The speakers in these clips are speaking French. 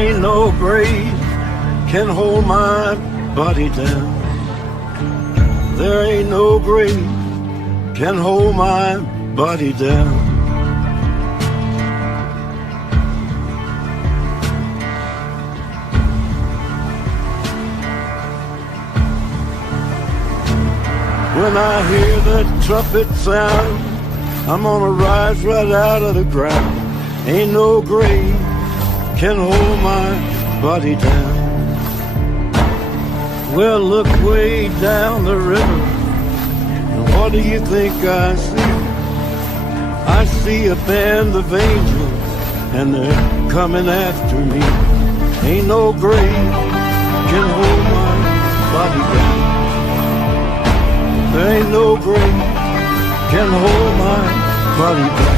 ain't no grave can hold my body down. There ain't no grave can hold my body down. When I hear that trumpet sound, I'm gonna rise right out of the ground. Ain't no grave can hold my body down. Well, look way down the river, and what do you think I see? I see a band of angels, and they're coming after me. Ain't no grave can hold my body down. There ain't no grave can hold my body down.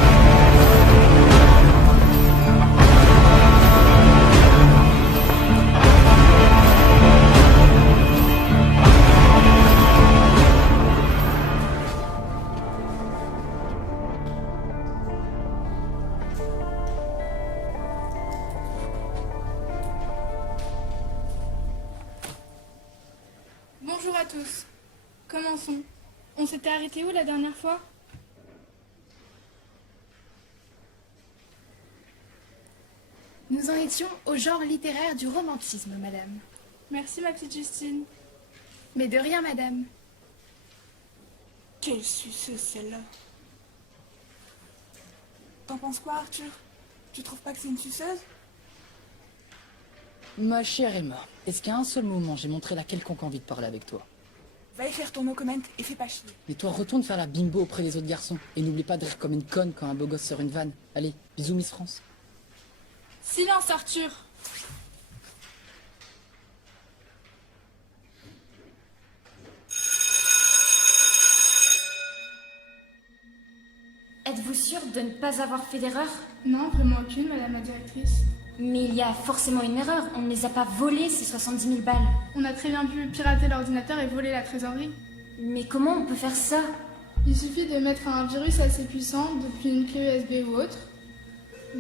Bonjour à tous. Commençons. On s'était arrêté où la dernière fois? Nous en étions au genre littéraire du romantisme, madame. Merci ma petite Justine. Mais de rien, madame. Quelle suceuse celle-là. T'en penses quoi, Arthur? Tu trouves pas que c'est une suceuse? Ma chère Emma, est-ce qu'à un seul moment j'ai montré la quelconque envie de parler avec toi? Va y faire ton no comment et fais pas chier. Mais toi, retourne faire la bimbo auprès des autres garçons. Et n'oublie pas de rire comme une conne quand un beau gosse sort une vanne. Allez, bisous Miss France. Silence Arthur. Êtes-vous sûre de ne pas avoir fait d'erreur? Non, vraiment aucune, madame la directrice. Mais il y a forcément une erreur, on ne les a pas volés ces 70 000 balles. On a très bien pu pirater l'ordinateur et voler la trésorerie. Mais comment on peut faire ça? Il suffit de mettre un virus assez puissant depuis une clé USB ou autre,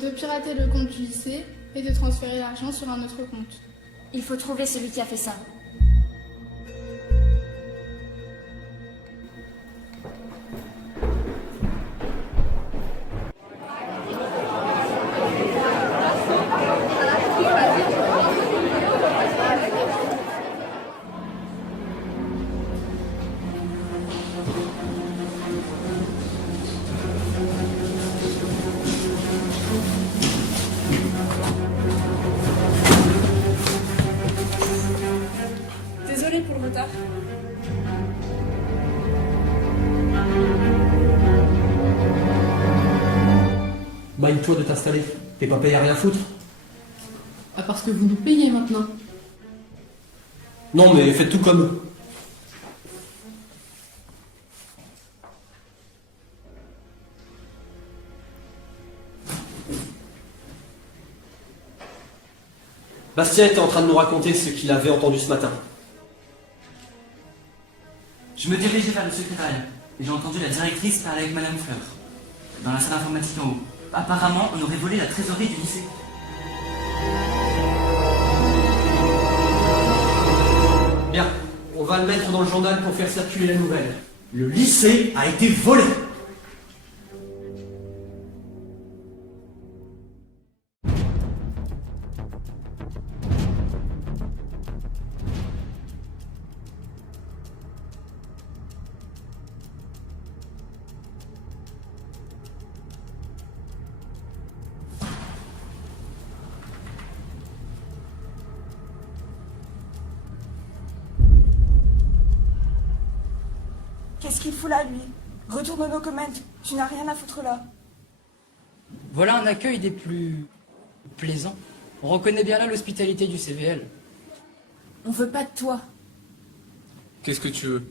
de pirater le compte du lycée et de transférer l'argent sur un autre compte. Il faut trouver celui qui a fait ça. Désolée pour le retard. Mine-toi de t'installer. T'es pas payé à rien foutre. Ah, parce que vous nous payez maintenant. Non, mais faites tout comme eux. Bastien était en train de nous raconter ce qu'il avait entendu ce matin. Je me dirigeais vers le secrétariat et j'ai entendu la directrice parler avec Madame Fleur, dans la salle informatique en haut. Apparemment, on aurait volé la trésorerie du lycée. Bien, on va le mettre dans le journal pour faire circuler la nouvelle. Le lycée a été volé. Qu'est-ce qu'il fout là, lui? Retourne au no comment, tu n'as rien à foutre là. Voilà un accueil des plus plaisants. On reconnaît bien là l'hospitalité du CVL. On veut pas de toi. Qu'est-ce que tu veux?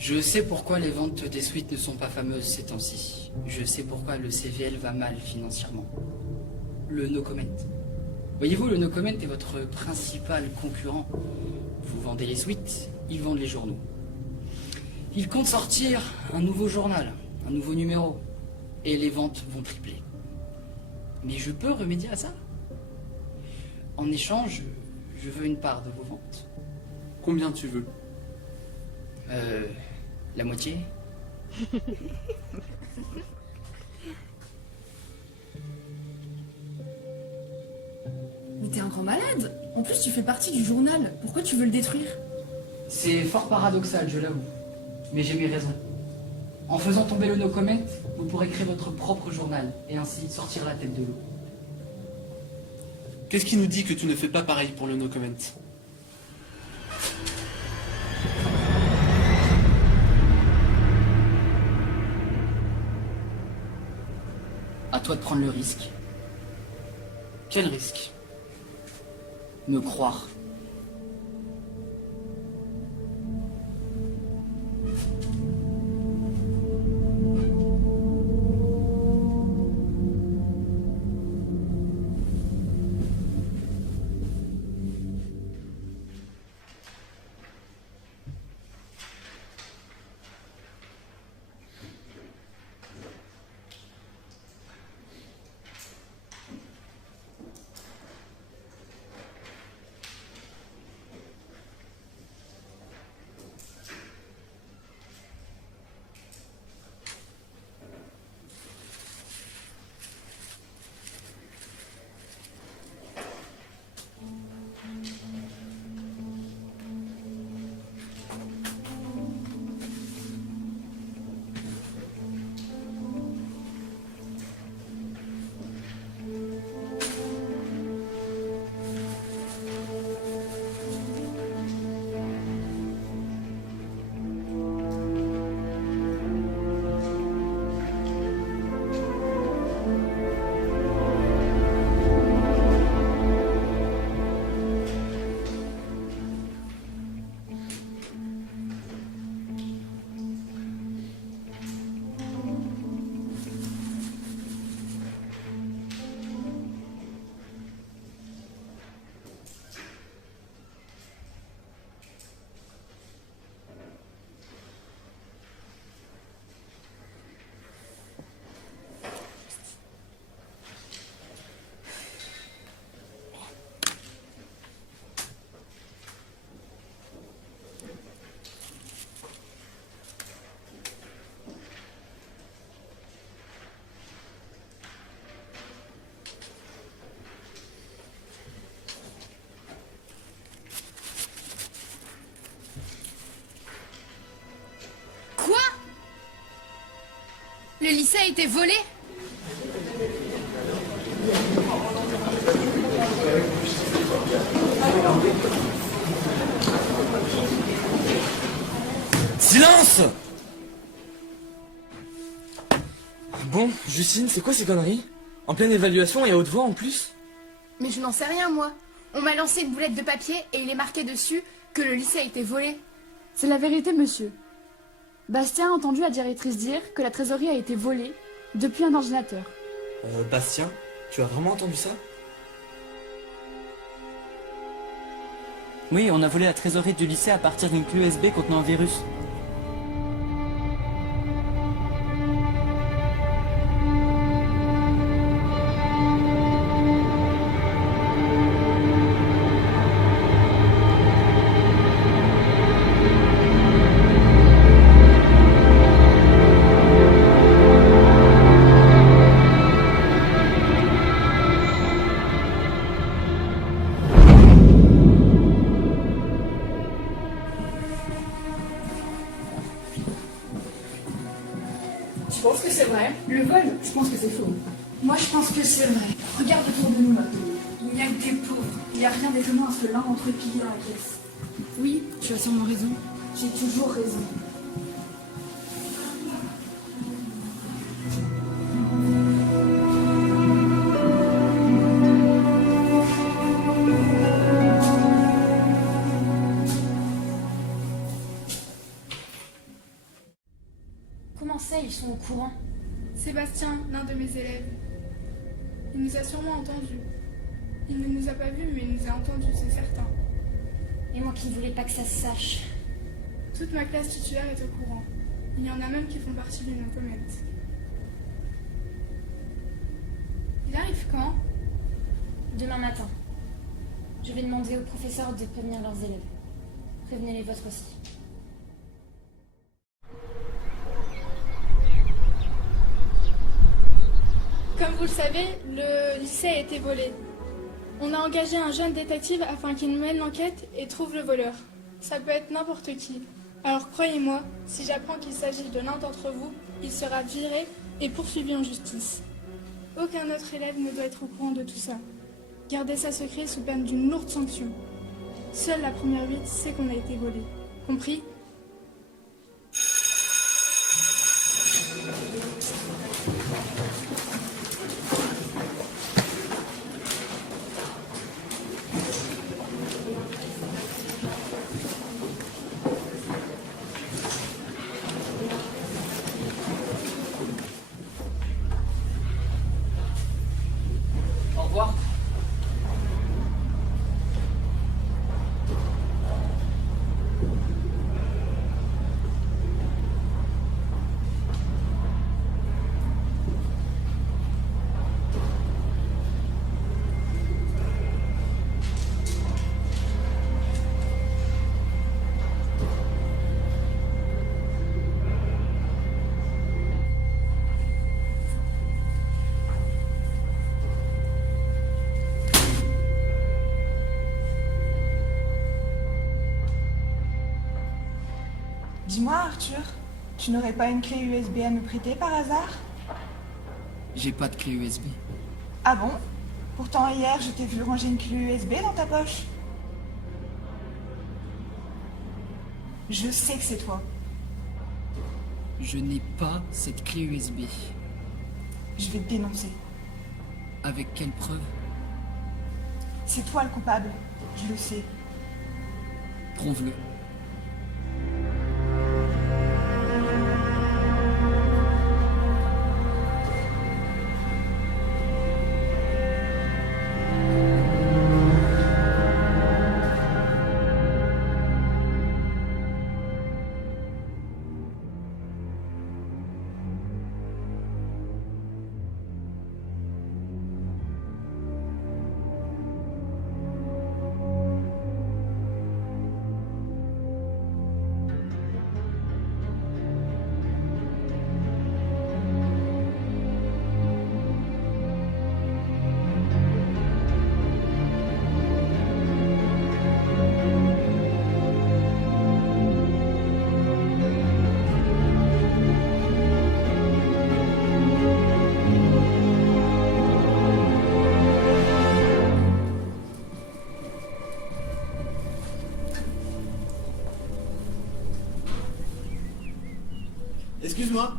Je sais pourquoi les ventes des suites ne sont pas fameuses ces temps-ci. Je sais pourquoi le CVL va mal financièrement. Le no comment. Voyez-vous, le no comment est votre principal concurrent. Vous vendez les suites, ils vendent les journaux. Ils comptent sortir un nouveau journal, un nouveau numéro, et les ventes vont tripler. Mais je peux remédier à ça. En échange, je veux une part de vos ventes. Combien tu veux? La moitié. Mais t'es un grand malade. En plus, tu fais partie du journal. Pourquoi tu veux le détruire? C'est fort paradoxal, je l'avoue. Mais j'ai mes raisons. En faisant tomber le no comment, vous pourrez créer votre propre journal et ainsi sortir la tête de l'eau. Qu'est-ce qui nous dit que tu ne fais pas pareil pour le no comment? À toi de prendre le risque. Quel risque? Me croire. Le lycée a été volé? Silence! Bon, Justine, c'est quoi ces conneries? En pleine évaluation et à haute voix en plus? Mais je n'en sais rien, moi. On m'a lancé une boulette de papier et il est marqué dessus que le lycée a été volé. C'est la vérité, monsieur. Bastien a entendu la directrice dire que la trésorerie a été volée depuis un ordinateur. Bastien, tu as vraiment entendu ça? Oui, on a volé la trésorerie du lycée à partir d'une clé USB contenant un virus. Tu penses que c'est vrai? Le vol, je pense que c'est faux. Moi, je pense que c'est vrai. Regarde autour de nous, là. Il n'y a que des pauvres. Il n'y a rien d'étonnant à ce que l'un d'entre eux pille à la caisse. Oui, tu as sûrement raison. J'ai toujours raison. sait, ils sont au courant. Sébastien, l'un de mes élèves. Il nous a sûrement entendus. Il ne nous a pas vus, mais il nous a entendus, c'est certain. Et moi qui ne voulais pas que ça se sache. Toute ma classe titulaire est au courant. Il y en a même qui font partie du no-comment. Il arrive quand? Demain matin. Je vais demander aux professeurs de prévenir leurs élèves. Prévenez les vôtres aussi. Comme vous le savez, le lycée a été volé. On a engagé un jeune détective afin qu'il mène l'enquête et trouve le voleur. Ça peut être n'importe qui. Alors croyez-moi, si j'apprends qu'il s'agit de l'un d'entre vous, il sera viré et poursuivi en justice. Aucun autre élève ne doit être au courant de tout ça. Gardez ça secret sous peine d'une lourde sanction. Seule la première 8 sait qu'on a été volé. Compris ? Au revoir. Dis-moi, Arthur, tu n'aurais pas une clé USB à me prêter par hasard? J'ai pas de clé USB. Ah bon? Pourtant hier, je t'ai vu ranger une clé USB dans ta poche. Je sais que c'est toi. Je n'ai pas cette clé USB. Je vais te dénoncer. Avec quelle preuve? C'est toi le coupable, je le sais. Prouve-le. Excuse-moi.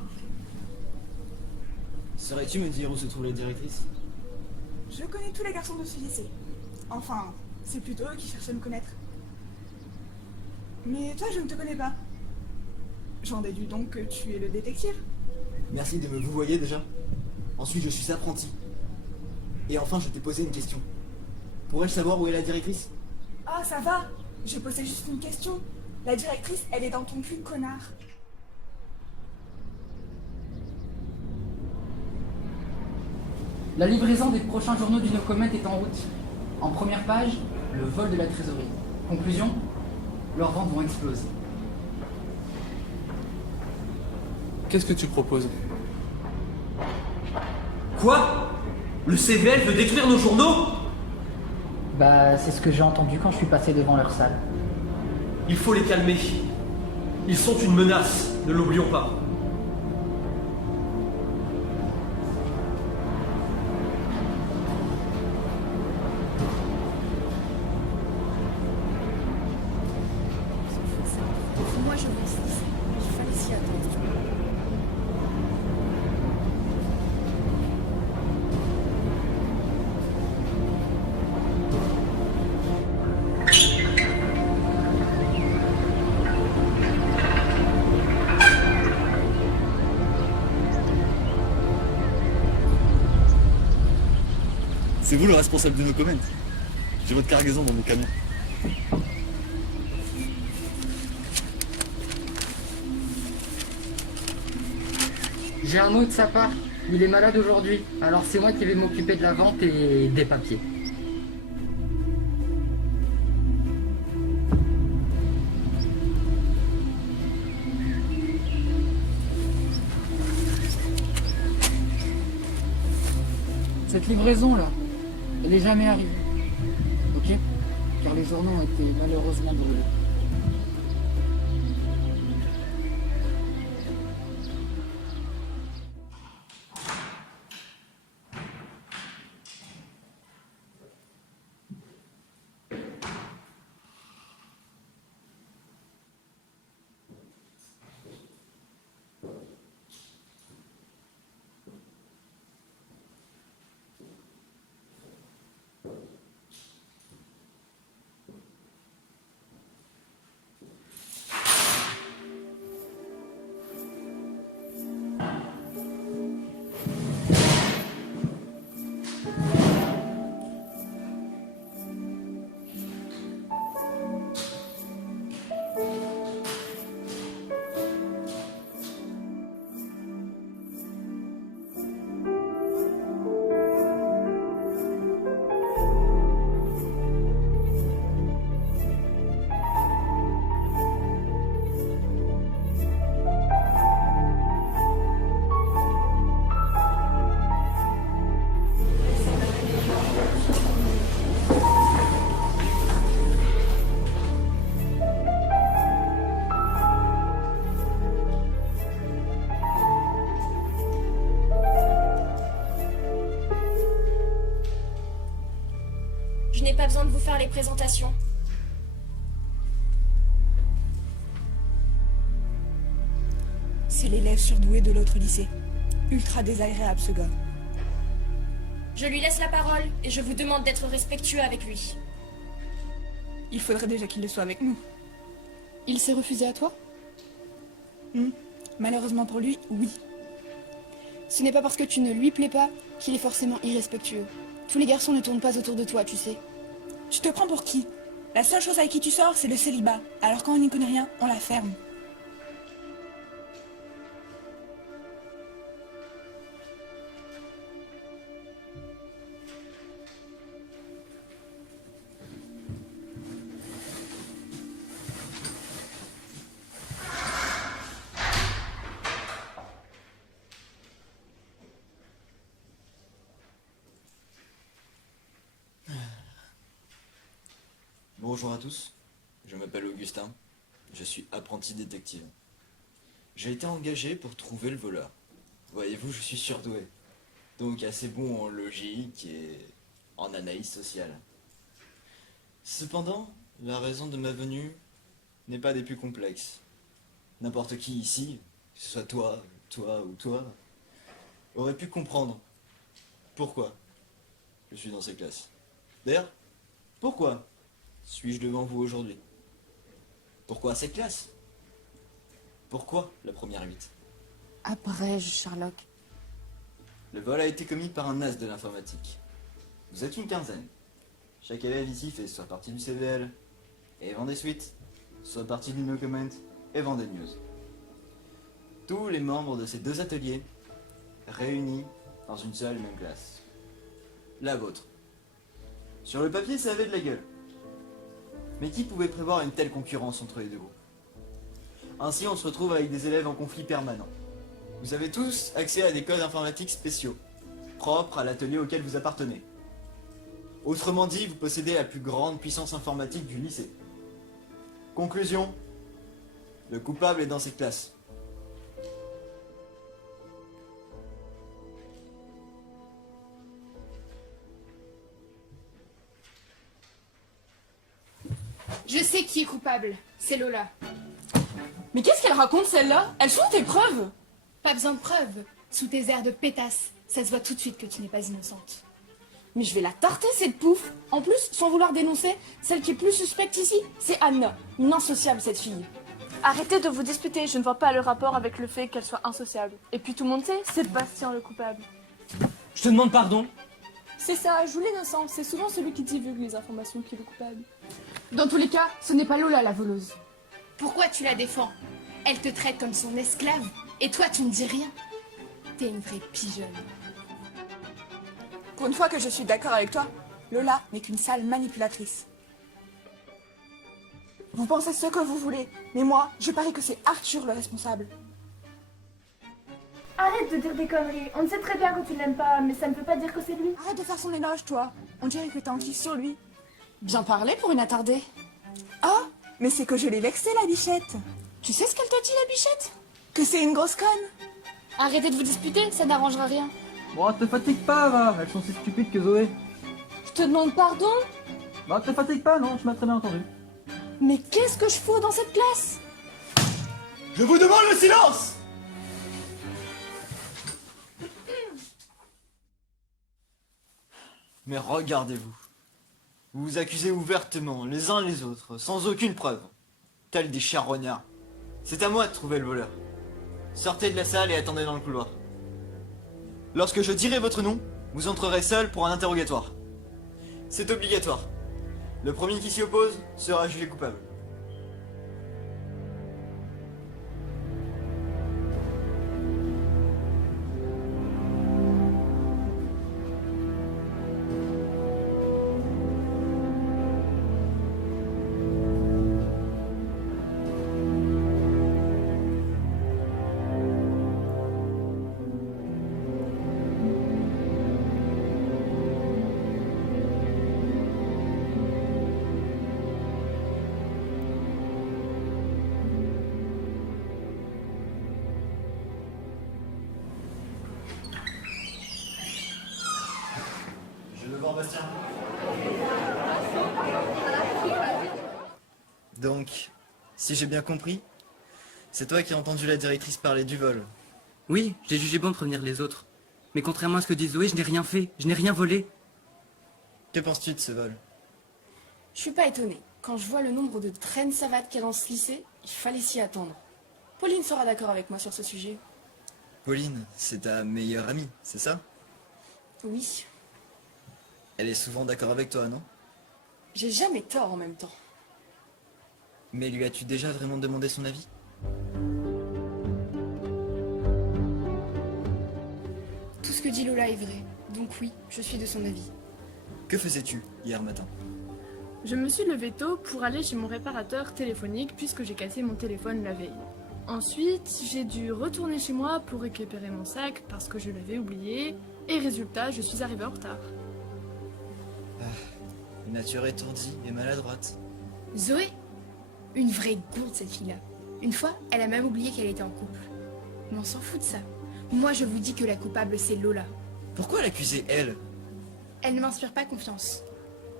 Saurais-tu me dire où se trouve la directrice? Je connais tous les garçons de ce lycée. Enfin, c'est plutôt eux qui cherchent à me connaître. Mais toi, je ne te connais pas. J'en déduis donc que tu es le détective. Merci de me vous voyez déjà. Ensuite, je suis apprenti. Et enfin, je t'ai posé une question. Pourrais-je savoir où est la directrice? Ah, ça va. Je posais juste une question. La directrice, elle est dans ton cul, connard. La livraison des prochains journaux du no-comment est en route. En première page, le vol de la trésorerie. Conclusion, leurs ventes vont exploser. Qu'est-ce que tu proposes? Quoi? Le CVL veut détruire nos journaux? Bah, c'est ce que j'ai entendu quand je suis passé devant leur salle. Il faut les calmer. Ils sont une menace, ne l'oublions pas. Moi je reste. Il fallait s'y attendre. C'est vous le responsable de nos comètes. J'ai votre cargaison dans mon camion. J'ai un mot de sa part. Il est malade aujourd'hui, alors c'est moi qui vais m'occuper de la vente et des papiers. Cette livraison-là, elle n'est jamais arrivée. Ok? Car les journaux ont été malheureusement brûlés. Je n'ai pas besoin de vous faire les présentations. C'est l'élève surdoué de l'autre lycée. Ultra désagréable ce gars. Je lui laisse la parole et je vous demande d'être respectueux avec lui. Il faudrait déjà qu'il le soit avec nous. Il s'est refusé à toi? Malheureusement pour lui, oui. Ce n'est pas parce que tu ne lui plais pas qu'il est forcément irrespectueux. Tous les garçons ne tournent pas autour de toi, tu sais. Tu te prends pour qui? La seule chose avec qui tu sors, c'est le célibat. Alors quand on n'y connaît rien, on la ferme. Bonjour à tous, je m'appelle Augustin, je suis apprenti détective. J'ai été engagé pour trouver le voleur. Voyez-vous, je suis surdoué, donc assez bon en logique et en analyse sociale. Cependant, la raison de ma venue n'est pas des plus complexes. N'importe qui ici, que ce soit toi, toi ou toi, aurait pu comprendre pourquoi je suis dans ces classes. D'ailleurs, pourquoi suis-je devant vous aujourd'hui? Pourquoi cette classe? Pourquoi la première 8? Abrège, Sherlock. Le vol a été commis par un as de l'informatique. Vous êtes une quinzaine. Chaque élève ici fait soit partie du CVL et vend des suites, soit partie du No Comment et vend des news. Tous les membres de ces deux ateliers réunis dans une seule et même classe. La vôtre. Sur le papier, ça avait de la gueule. Mais qui pouvait prévoir une telle concurrence entre les deux groupes? Ainsi, on se retrouve avec des élèves en conflit permanent. Vous avez tous accès à des codes informatiques spéciaux, propres à l'atelier auquel vous appartenez. Autrement dit, vous possédez la plus grande puissance informatique du lycée. Conclusion, le coupable est dans cette classe. Je sais qui est coupable, c'est Lola. Mais qu'est-ce qu'elle raconte celle-là? Elles sont tes preuves? Pas besoin de preuves. Sous tes airs de pétasse, ça se voit tout de suite que tu n'es pas innocente. Mais je vais la tarter cette pouffe. En plus, sans vouloir dénoncer, celle qui est plus suspecte ici, c'est Anna. Une insociable cette fille. Arrêtez de vous disputer, je ne vois pas le rapport avec le fait qu'elle soit insociable. Et puis tout le monde sait, c'est Bastien le coupable. Je te demande pardon. C'est ça, joue l'innocent. C'est souvent celui qui divulgue les informations qui est le coupable. Dans tous les cas, ce n'est pas Lola la voleuse. Pourquoi tu la défends? Elle te traite comme son esclave, et toi tu ne dis rien. T'es une vraie pigeonne. Pour une fois que je suis d'accord avec toi, Lola n'est qu'une sale manipulatrice. Vous pensez ce que vous voulez, mais moi, je parie que c'est Arthur le responsable. Arrête de dire des conneries. On sait très bien que tu l'aimes pas, mais ça ne veut pas dire que c'est lui. Arrête de faire son éloge, toi. On dirait que t'es en kiff sur lui. Bien parlé pour une attardée. Ah, mais c'est que je l'ai vexée, la bichette. Tu sais ce qu'elle te dit, la bichette? Que c'est une grosse conne. Arrêtez de vous disputer, ça n'arrangera rien. Bon, te fatigue pas, va. Elles sont aussi stupides que Zoé. Je te demande pardon? Bah, te fatigue pas, non, je m'as très bien entendu. Mais qu'est-ce que je fous dans cette classe? Je vous demande le silence! Mais regardez-vous. Vous vous accusez ouvertement, les uns les autres, sans aucune preuve. Tels des charognards. C'est à moi de trouver le voleur. Sortez de la salle et attendez dans le couloir. Lorsque je dirai votre nom, vous entrerez seul pour un interrogatoire. C'est obligatoire. Le premier qui s'y oppose sera jugé coupable. Bastien. Donc, si j'ai bien compris, c'est toi qui as entendu la directrice parler du vol. Oui, j'ai jugé bon de prévenir les autres. Mais contrairement à ce que dit Zoé, je n'ai rien fait, je n'ai rien volé. Que penses-tu de ce vol? Je suis pas étonnée. Quand je vois le nombre de traînes savates qu'il y a dans ce lycée, il fallait s'y attendre. Pauline sera d'accord avec moi sur ce sujet. Pauline, c'est ta meilleure amie, c'est ça? Oui. Elle est souvent d'accord avec toi, non? J'ai jamais tort en même temps. Mais lui as-tu déjà vraiment demandé son avis? Tout ce que dit Lola est vrai, donc oui, je suis de son avis. Que faisais-tu hier matin? Je me suis levée tôt pour aller chez mon réparateur téléphonique puisque j'ai cassé mon téléphone la veille. Ensuite, j'ai dû retourner chez moi pour récupérer mon sac parce que je l'avais oublié et résultat, je suis arrivée en retard. Une nature étourdie et maladroite. Zoé? Une vraie gourde cette fille-là. Une fois, elle a même oublié qu'elle était en couple. Mais on s'en fout de ça. Moi je vous dis que la coupable c'est Lola. Pourquoi l'accuser elle? Elle ne m'inspire pas confiance.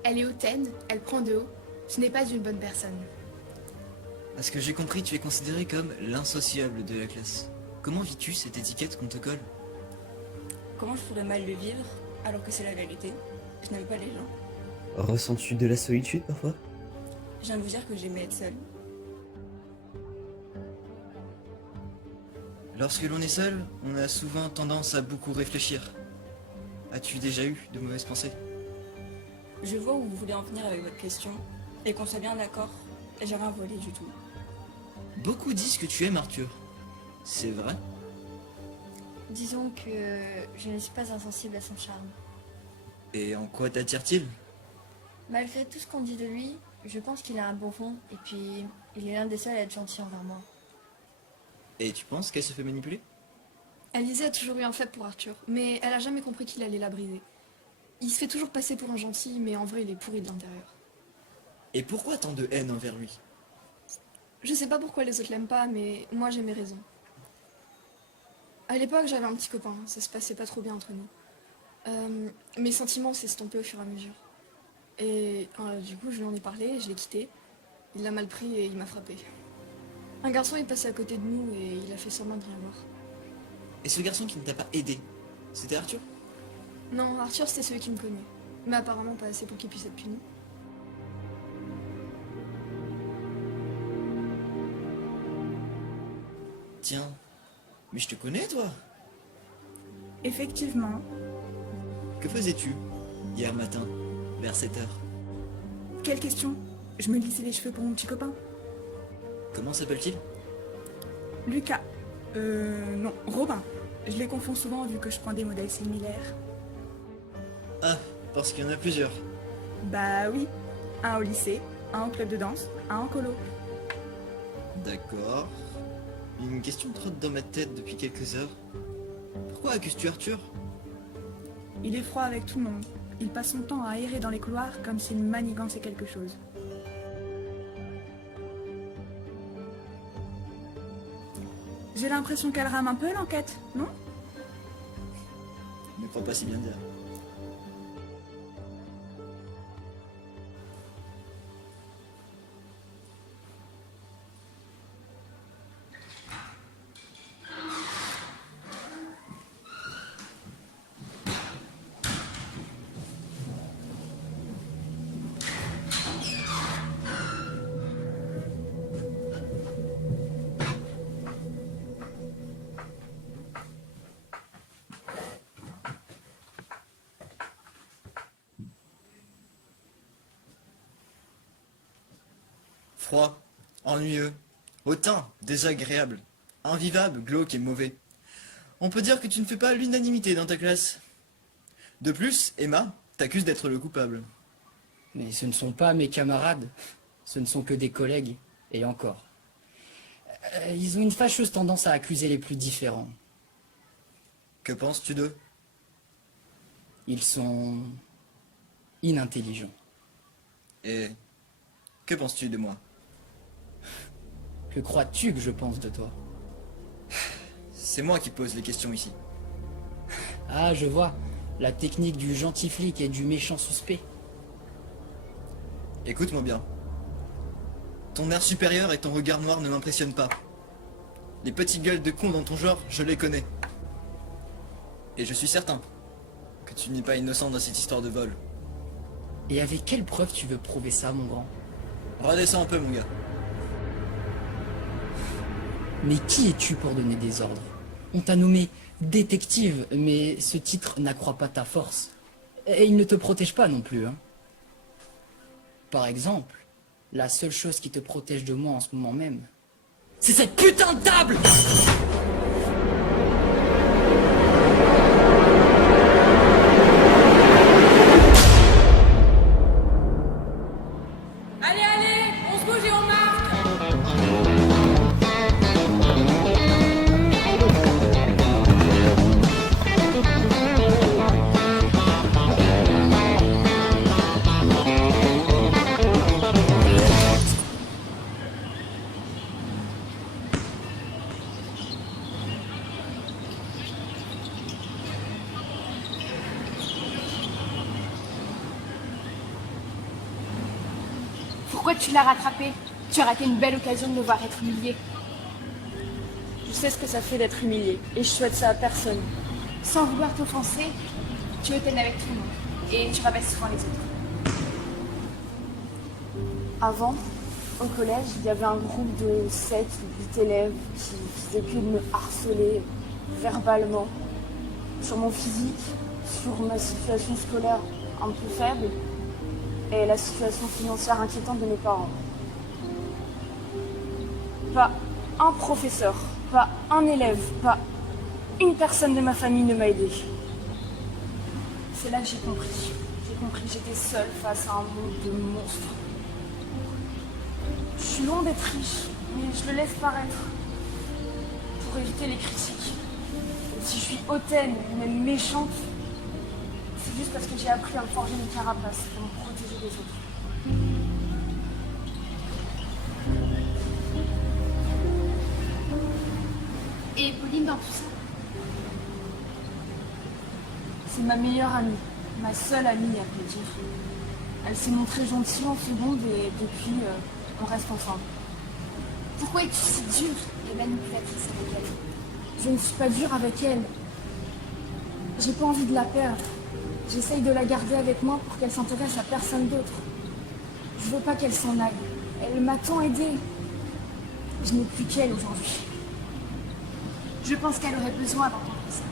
Elle est hautaine, elle prend de haut. Ce n'est pas une bonne personne. À ce que j'ai compris, tu es considéré comme l'insociable de la classe. Comment vis-tu cette étiquette qu'on te colle? Comment je pourrais mal le vivre alors que c'est la vérité? Je n'aime pas les gens. Ressens-tu de la solitude parfois? Je viens de vous dire que j'aimais être seule. Lorsque l'on est seul, on a souvent tendance à beaucoup réfléchir. As-tu déjà eu de mauvaises pensées? Je vois où vous voulez en venir avec votre question, et qu'on soit bien d'accord, j'ai rien volé du tout. Beaucoup disent que tu aimes Arthur. C'est vrai? Disons que je ne suis pas insensible à son charme. Et en quoi t'attire-t-il? Malgré tout ce qu'on dit de lui, je pense qu'il a un bon fond, et puis il est l'un des seuls à être gentil envers moi. Et tu penses qu'elle se fait manipuler? Alizée a toujours eu un faible pour Arthur, mais elle a jamais compris qu'il allait la briser. Il se fait toujours passer pour un gentil, mais en vrai il est pourri de l'intérieur. Et pourquoi tant de haine envers lui? Je sais pas pourquoi les autres l'aiment pas, mais moi j'ai mes raisons. À l'époque j'avais un petit copain, ça se passait pas trop bien entre nous. Mes sentiments s'estompaient au fur et à mesure. Et du coup je lui en ai parlé, je l'ai quitté. Il l'a mal pris et il m'a frappé. Un garçon est passé à côté de nous et il a fait semblant de rien voir. Et ce garçon qui ne t'a pas aidé, c'était Arthur? Non, Arthur c'était celui qui me connaît. Mais apparemment pas assez pour qu'il puisse être puni. Tiens, mais je te connais toi? Effectivement. Que faisais-tu? hier matin, vers 7h. Quelle question? Je me lissais les cheveux pour mon petit copain. Comment s'appelle-t-il? Lucas. Non, Robin. Je les confonds souvent vu que je prends des modèles similaires. Ah, parce qu'il y en a plusieurs. Bah oui. Un au lycée, un au club de danse, un en colo. D'accord. Une question trotte dans ma tête depuis quelques heures. Pourquoi accuses-tu Arthur? Il est froid avec tout le monde. Il passe son temps à errer dans les couloirs comme s'il manigançait quelque chose. J'ai l'impression qu'elle rame un peu l'enquête, non? Ne crois pas si bien dire. Froid, ennuyeux, hautain, désagréable, invivable, glauque et mauvais. On peut dire que tu ne fais pas l'unanimité dans ta classe. De plus, Emma t'accuse d'être le coupable. Mais ce ne sont pas mes camarades, ce ne sont que des collègues, et encore. Ils ont une fâcheuse tendance à accuser les plus différents. Que penses-tu d'eux? Ils sont inintelligents. Et que penses-tu de moi? Que crois-tu que je pense de toi? C'est moi qui pose les questions ici. Ah, je vois. La technique du gentil flic et du méchant suspect. Écoute-moi bien. Ton air supérieur et ton regard noir ne m'impressionnent pas. Les petites gueules de cons dans ton genre, je les connais. Et je suis certain que tu n'es pas innocent dans cette histoire de vol. Et avec quelle preuve tu veux prouver ça, mon grand? Redescends un peu, mon gars. Mais qui es-tu pour donner des ordres? On t'a nommé détective, mais ce titre n'accroît pas ta force. Et il ne te protège pas non plus, hein. Par exemple, la seule chose qui te protège de moi en ce moment même, c'est cette putain de table! Allez, allez, on se bouge et on marche. Pourquoi tu l'as rattrapé? Tu as raté une belle occasion de me voir être humiliée. Je sais ce que ça fait d'être humilié, et je souhaite ça à personne. Sans vouloir t'offenser, tu es hautaine avec tout le monde. Et tu rabaisses souvent les autres. Avant, au collège, il y avait un groupe de 7 ou 8 élèves qui faisaient que de me harceler verbalement sur mon physique, sur ma situation scolaire un peu faible et la situation financière inquiétante de mes parents. Pas un professeur, pas un élève, pas une personne de ma famille ne m'a aidé. C'est là que j'ai compris. J'ai compris que j'étais seule face à un monde de monstres. Je suis loin d'être riche, mais je le laisse paraître pour éviter les critiques. Et si je suis hautaine ou même méchante, c'est juste parce que j'ai appris à me forger une carapace pour me protéger des autres. Et Pauline dans tout ça, c'est ma meilleure amie, ma seule amie à peut dire. Elle s'est montrée gentille en seconde et depuis, on reste ensemble. Pourquoi es-tu si dure et manipulatrice avec elle? Je ne suis pas dure avec elle. J'ai pas envie de la perdre. J'essaye de la garder avec moi pour qu'elle s'intéresse à personne d'autre. Je veux pas qu'elle s'en aille. Elle m'a tant aidée. Je n'ai plus qu'elle aujourd'hui. Je pense qu'elle aurait besoin d'entendre ça.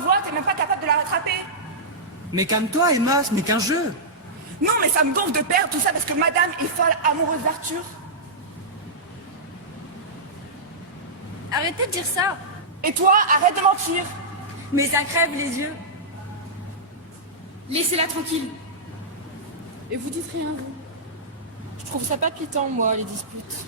voie, t'es même pas capable de la rattraper. Mais calme-toi, Emma, ce n'est qu'un jeu. Non, mais ça me gonfle de perdre tout ça parce que madame est folle amoureuse d'Arthur. Arrêtez de dire ça. Et toi, arrête de mentir. Mais ça crève les yeux. Laissez-la tranquille. Et vous dites rien, vous. Je trouve ça palpitant, moi, les disputes.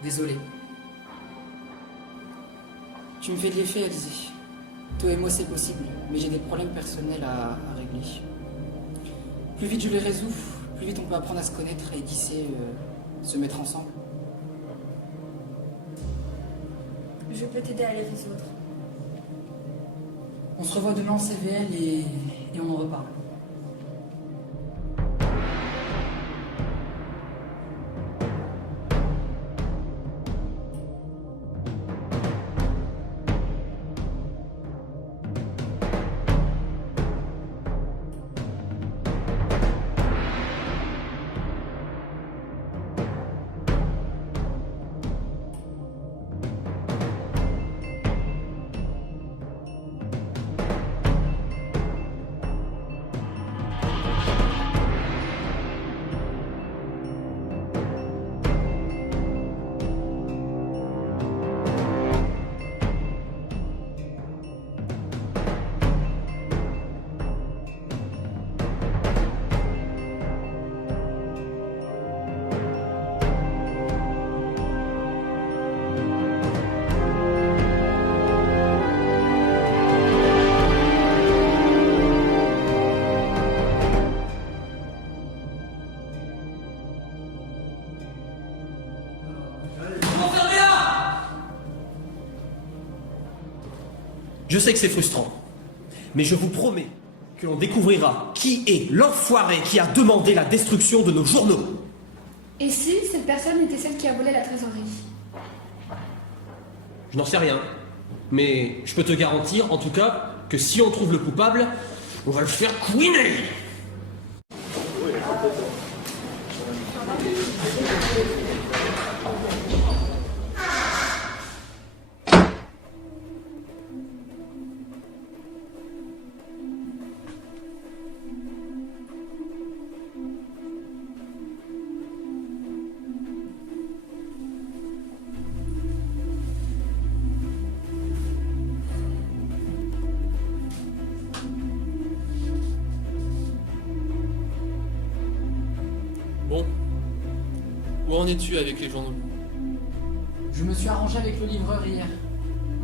Désolé. Tu me fais de l'effet, Alizé. Toi et moi, c'est possible, mais j'ai des problèmes personnels à régler. Plus vite je les résous, plus vite on peut apprendre à se connaître et d'ici se mettre ensemble. Je peux t'aider à les résoudre. On se revoit demain en CVL et on en reparle. Je sais que c'est frustrant, mais je vous promets que l'on découvrira qui est l'enfoiré qui a demandé la destruction de nos journaux. Et si cette personne était celle qui a volé la trésorerie? Je n'en sais rien, mais je peux te garantir, en tout cas, que si on trouve le coupable, on va le faire couiner. Bon, où en es-tu avec les journaux? Je me suis arrangé avec le livreur hier.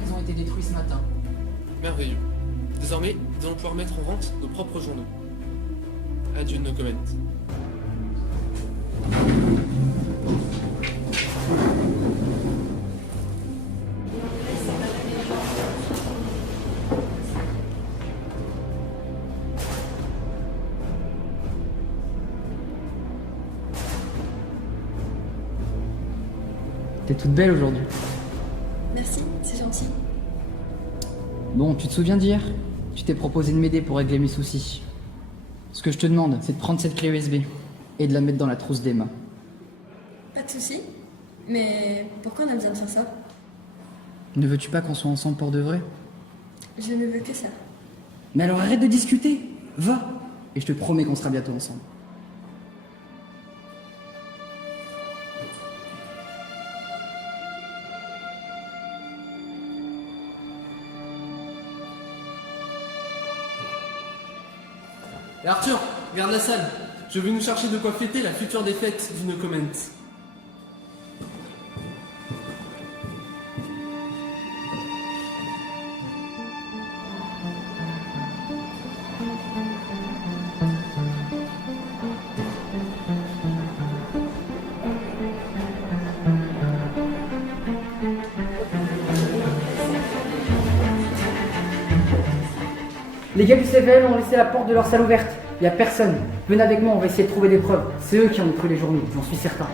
Ils ont été détruits ce matin. Merveilleux. Désormais, nous allons pouvoir mettre en vente nos propres journaux. Adieu de nos comments. T'es toute belle aujourd'hui. Merci, c'est gentil. Bon, tu te souviens d'hier? Tu t'es proposé de m'aider pour régler mes soucis. Ce que je te demande, c'est de prendre cette clé USB et de la mettre dans la trousse d'Emma. Pas de soucis. Mais pourquoi on a besoin de faire ça? Ne veux-tu pas qu'on soit ensemble pour de vrai? Je ne veux que ça. Mais alors arrête de discuter. Va. Et je te promets qu'on sera bientôt ensemble. Et Arthur, garde la salle. Je vais nous chercher de quoi fêter la future défaite du No Comment. Les gars du CVL ont laissé la porte de leur salle ouverte. Y a personne. Venez avec moi, on va essayer de trouver des preuves. C'est eux qui ont détruit les journaux, j'en suis certain.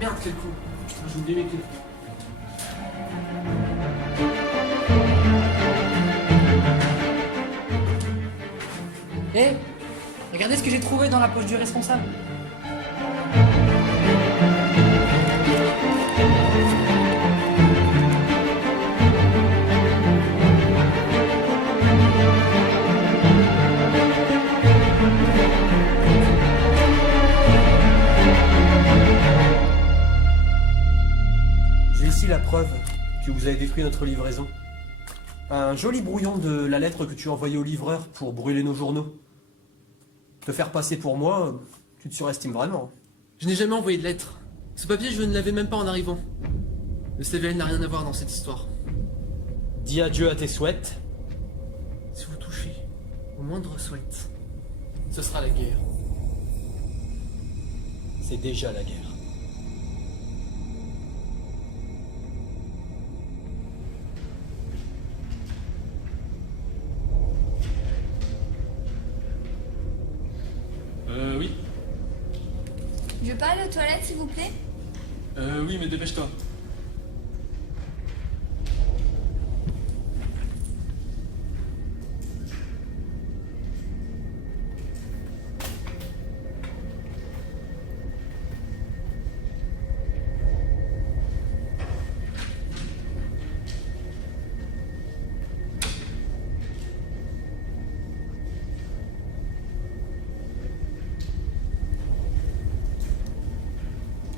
Merde, quel coup. Putain, j'ai oublié mes clés. Hé, regardez ce que j'ai trouvé dans la poche du responsable. J'ai ici la preuve que vous avez détruit notre livraison. Un joli brouillon de la lettre que tu as envoyée au livreur pour brûler nos journaux. Te faire passer pour moi, tu te surestimes vraiment. Je n'ai jamais envoyé de lettre. Ce papier, je ne l'avais même pas en arrivant. Le CVL n'a rien à voir dans cette histoire. Dis adieu à tes souhaits. Si vous touchez au moindre souhait, ce sera la guerre. C'est déjà la guerre. Oui. Je peux aller aux toilettes, s'il vous plaît? Oui, mais dépêche-toi.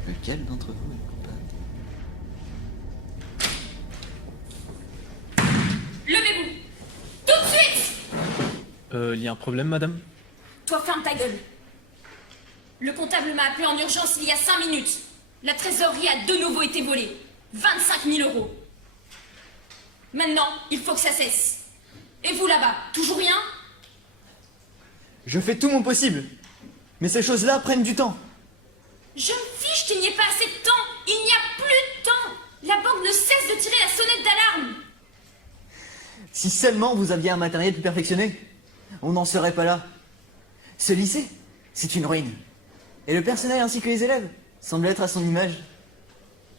Lequel d'entre vous est coupable? Levez-vous! Tout de suite! Il y a un problème, madame? Toi, ferme ta gueule. Le comptable m'a appelé en urgence il y a 5 minutes. La trésorerie a de nouveau été volée. 25 000 €. Maintenant, il faut que ça cesse. Et vous là-bas, toujours rien? Je fais tout mon possible. Mais ces choses-là prennent du temps. Je me fiche qu'il n'y ait pas assez de temps. Il n'y a plus de temps. La banque ne cesse de tirer la sonnette d'alarme. Si seulement vous aviez un matériel plus perfectionné, on n'en serait pas là. Ce lycée, c'est une ruine. Et le personnel ainsi que les élèves semblent être à son image.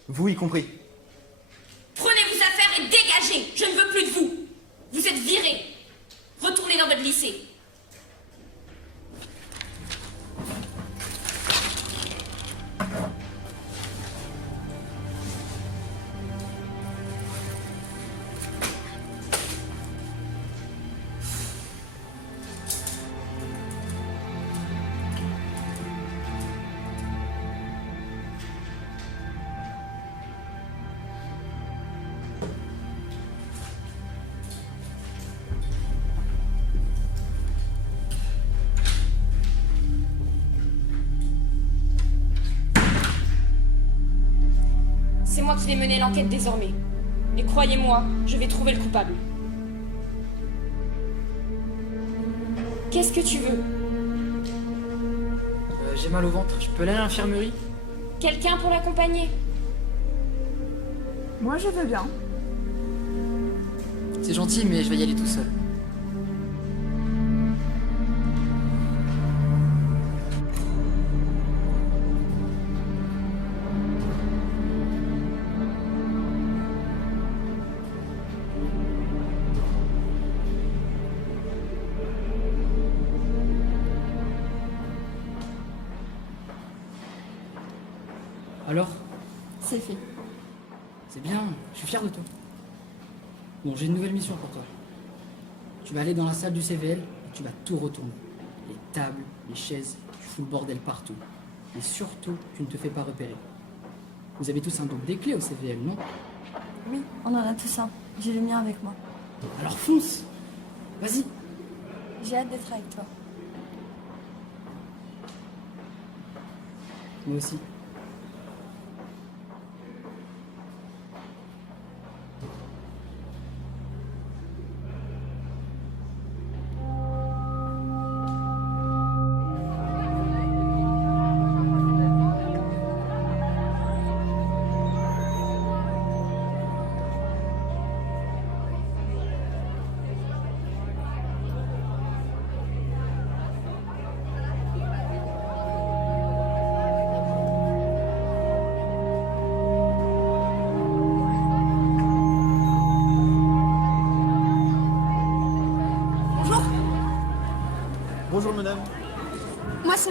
Vous y compris. Prenez vos affaires et dégagez. Je ne veux plus de vous. Vous êtes virés. Retournez dans votre lycée. C'est moi qui vais mener l'enquête désormais. Et croyez-moi, je vais trouver le coupable. Qu'est-ce que tu veux? J'ai mal au ventre, je peux aller à l'infirmerie? Quelqu'un pour l'accompagner? Moi, je veux bien. C'est gentil, mais je vais y aller tout seul. Alors? C'est fait. C'est bien, je suis fier de toi. Bon, j'ai une nouvelle mission pour toi. Tu vas aller dans la salle du CVL et tu vas tout retourner. Les tables, les chaises, tu fous le bordel partout. Et surtout, tu ne te fais pas repérer. Vous avez tous un double des clés au CVL, non? Oui, on en a tous un. J'ai le mien avec moi. Alors fonce! Vas-y! J'ai hâte d'être avec toi. Moi aussi.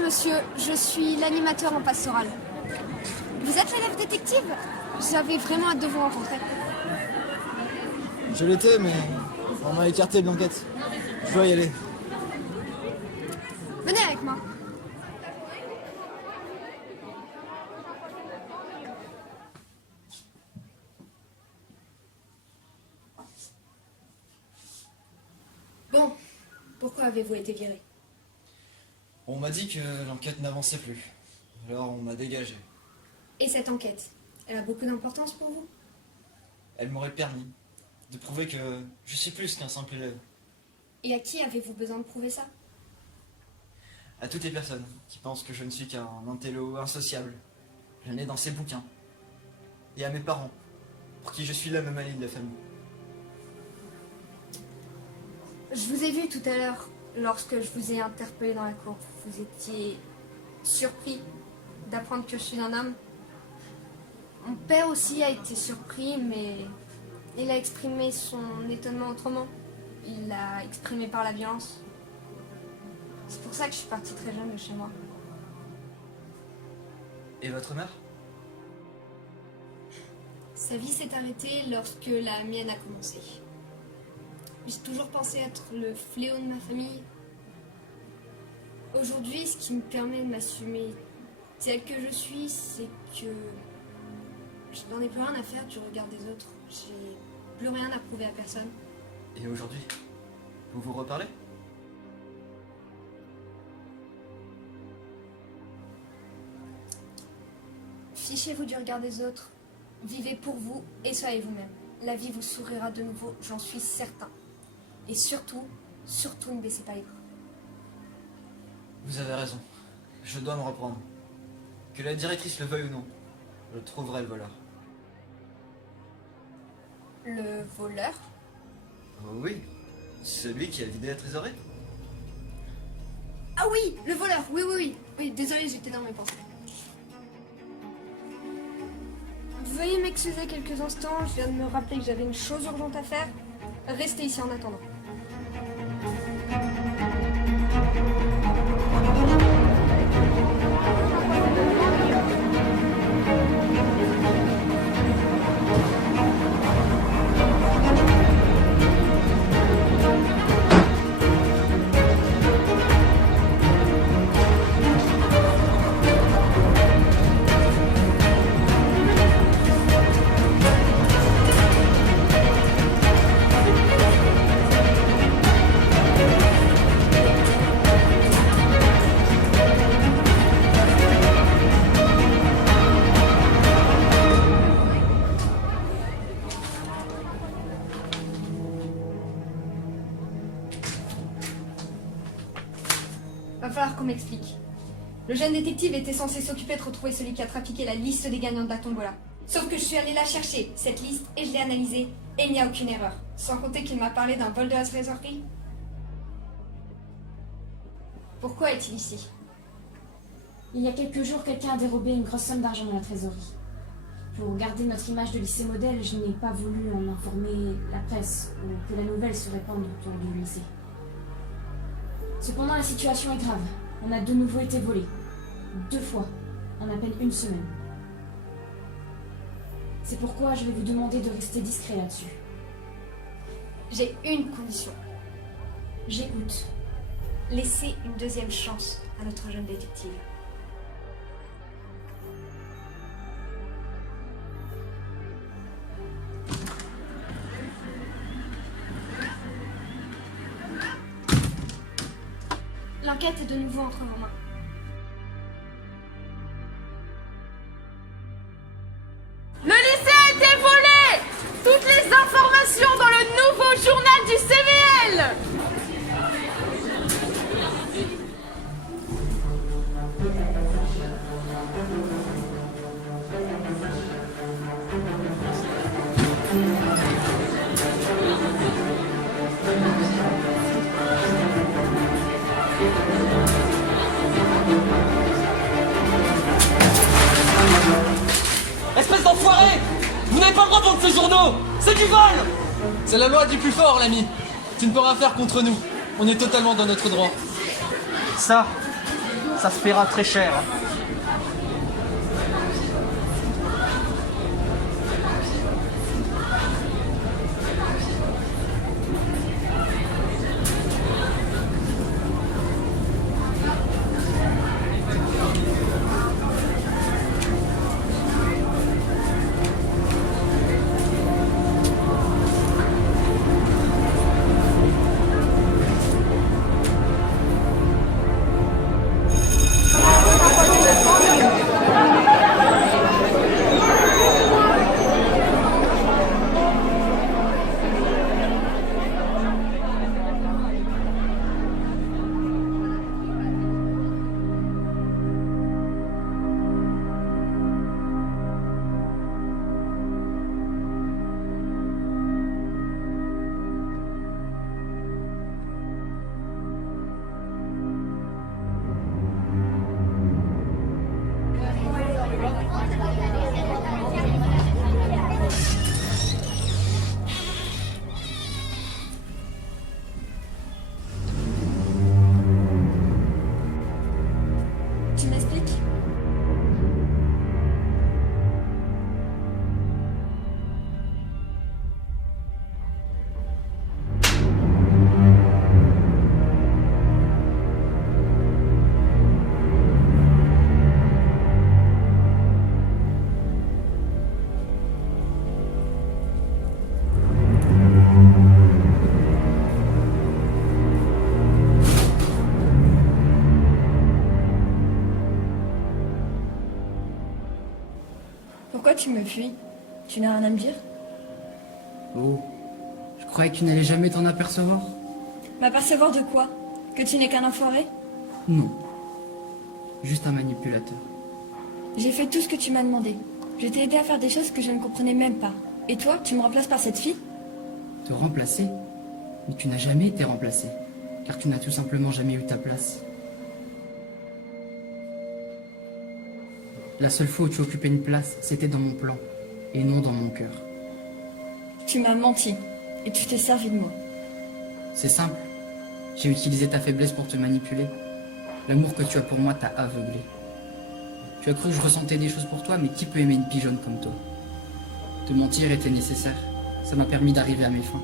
Merci monsieur, je suis l'animateur en pastoral. Vous êtes l'élève détective? J'avais vraiment hâte de vous rencontrer. Je l'étais, mais on m'a écarté de l'enquête. Je dois y aller. Venez avec moi. Bon, pourquoi avez-vous été viré? On m'a dit que l'enquête n'avançait plus. Alors on m'a dégagé. Et cette enquête, elle a beaucoup d'importance pour vous? Elle m'aurait permis de prouver que je suis plus qu'un simple élève. Et à qui avez-vous besoin de prouver ça? À toutes les personnes qui pensent que je ne suis qu'un intello insociable, je l'ai dans ces bouquins. Et à mes parents, pour qui je suis l'anomalie de la famille. Je vous ai vu tout à l'heure, lorsque je vous ai interpellé dans la cour. Vous étiez surpris d'apprendre que je suis un homme. Mon père aussi a été surpris, mais il a exprimé son étonnement autrement. Il l'a exprimé par la violence. C'est pour ça que je suis partie très jeune de chez moi. Et votre mère? Sa vie s'est arrêtée lorsque la mienne a commencé. J'ai toujours pensé être le fléau de ma famille. Aujourd'hui, ce qui me permet de m'assumer tel que je suis, c'est que je n'en ai plus rien à faire du regard des autres. J'ai plus rien à prouver à personne. Et aujourd'hui, vous vous reparlez? Fichez-vous du regard des autres. Vivez pour vous et soyez vous-même. La vie vous sourira de nouveau, j'en suis certain. Et surtout, surtout ne baissez pas les bras. Vous avez raison. Je dois me reprendre. Que la directrice le veuille ou non, je trouverai le voleur. Le voleur? Oh oui, celui qui a vidé la trésorerie. Ah oui, le voleur, oui, oui, oui. Oui, désolé, j'étais dans mes pensées. Veuillez m'excuser quelques instants, je viens de me rappeler que j'avais une chose urgente à faire. Restez ici en attendant. Va falloir qu'on m'explique. Le jeune détective était censé s'occuper de retrouver celui qui a trafiqué la liste des gagnants de la tombola. Sauf que je suis allée la chercher, cette liste, et je l'ai analysée, et il n'y a aucune erreur. Sans compter qu'il m'a parlé d'un vol de la trésorerie. Pourquoi est-il ici? Il y a quelques jours, quelqu'un a dérobé une grosse somme d'argent dans la trésorerie. Pour garder notre image de lycée modèle, je n'ai pas voulu en informer la presse ou que la nouvelle se répande autour du lycée. Cependant, la situation est grave. On a de nouveau été volés. 2 fois, en à peine 1 semaine. C'est pourquoi je vais vous demander de rester discret là-dessus. J'ai une condition. J'écoute. Laissez une deuxième chance à notre jeune détective. L'enquête est de nouveau entre vos mains. Le lycée a été volé! Toutes les informations dans le nouveau journal du CVL! Espèce d'enfoiré! Vous n'avez pas le droit de vendre ces journaux! C'est du vol! C'est la loi du plus fort, l'ami. Tu ne peux rien faire contre nous. On est totalement dans notre droit. Ça, Ça se paiera très cher. Tu m'expliques? Pourquoi tu me fuis? Tu n'as rien à me dire? Oh, je croyais que tu n'allais jamais t'en apercevoir. M'apercevoir de quoi? Que tu n'es qu'un enfoiré? Non, juste un manipulateur. J'ai fait tout ce que tu m'as demandé. Je t'ai aidé à faire des choses que je ne comprenais même pas. Et toi, tu me remplaces par cette fille? Te remplacer? Mais tu n'as jamais été remplacé, car tu n'as tout simplement jamais eu ta place. La seule fois où tu occupais une place, c'était dans mon plan, et non dans mon cœur. Tu m'as menti, et tu t'es servi de moi. C'est simple, j'ai utilisé ta faiblesse pour te manipuler. L'amour que tu as pour moi t'a aveuglé. Tu as cru que je ressentais des choses pour toi, mais qui peut aimer une pigeonne comme toi? Te mentir était nécessaire, ça m'a permis d'arriver à mes fins.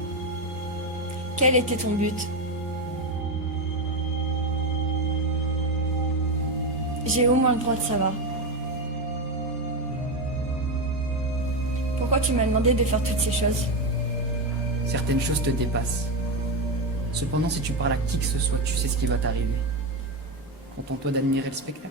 Quel était ton but? J'ai au moins le droit de savoir. Pourquoi tu m'as demandé de faire toutes ces choses? Certaines choses te dépassent. Cependant, si tu parles à qui que ce soit, tu sais ce qui va t'arriver. Contente-toi d'admirer le spectacle.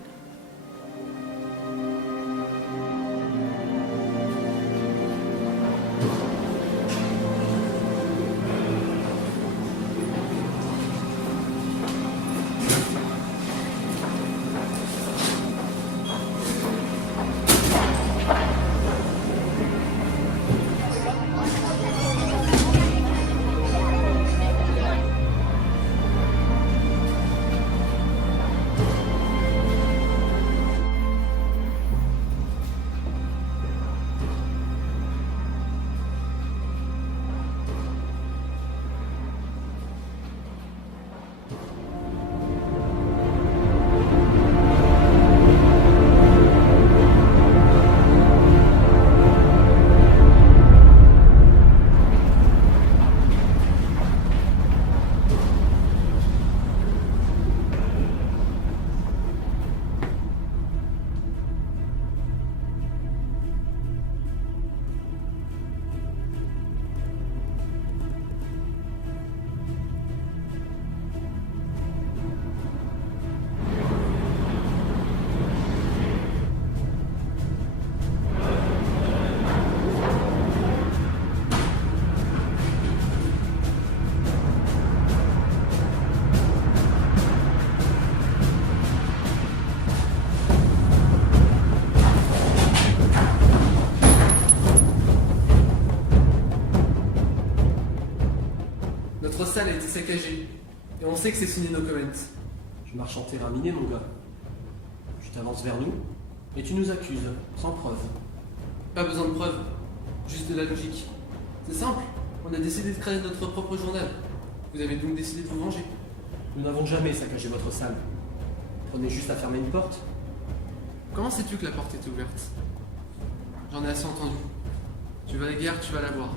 Notre salle a été saccagée, et on sait que c'est signé No Comment. Je marche en terrain miné, mon gars. Tu t'avances vers nous, et tu nous accuses, sans preuve. Pas besoin de preuves, juste de la logique. C'est simple, on a décidé de créer notre propre journal. Vous avez donc décidé de vous venger. Nous n'avons jamais saccagé votre salle. Prenez juste à fermer une porte. Comment sais-tu que la porte était ouverte? J'en ai assez entendu. Tu vas à la guerre, tu vas la voir.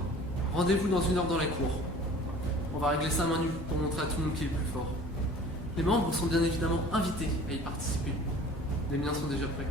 Rendez-vous dans 1 heure dans la cour. On va régler ça à main nue pour montrer à tout le monde qui est le plus fort. Les membres sont bien évidemment invités à y participer. Les miens sont déjà prêts.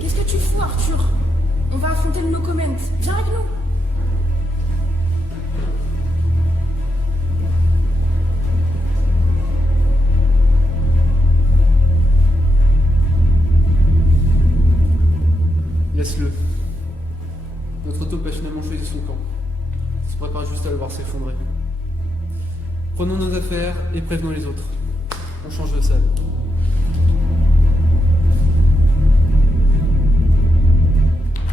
Qu'est-ce que tu fous, Arthur? On va affronter le no-comment. Viens avec nous. Laisse-le. Notre taupe a finalement choisi son camp. Il se prépare juste à le voir s'effondrer. Prenons nos affaires et prévenons les autres. On change de salle.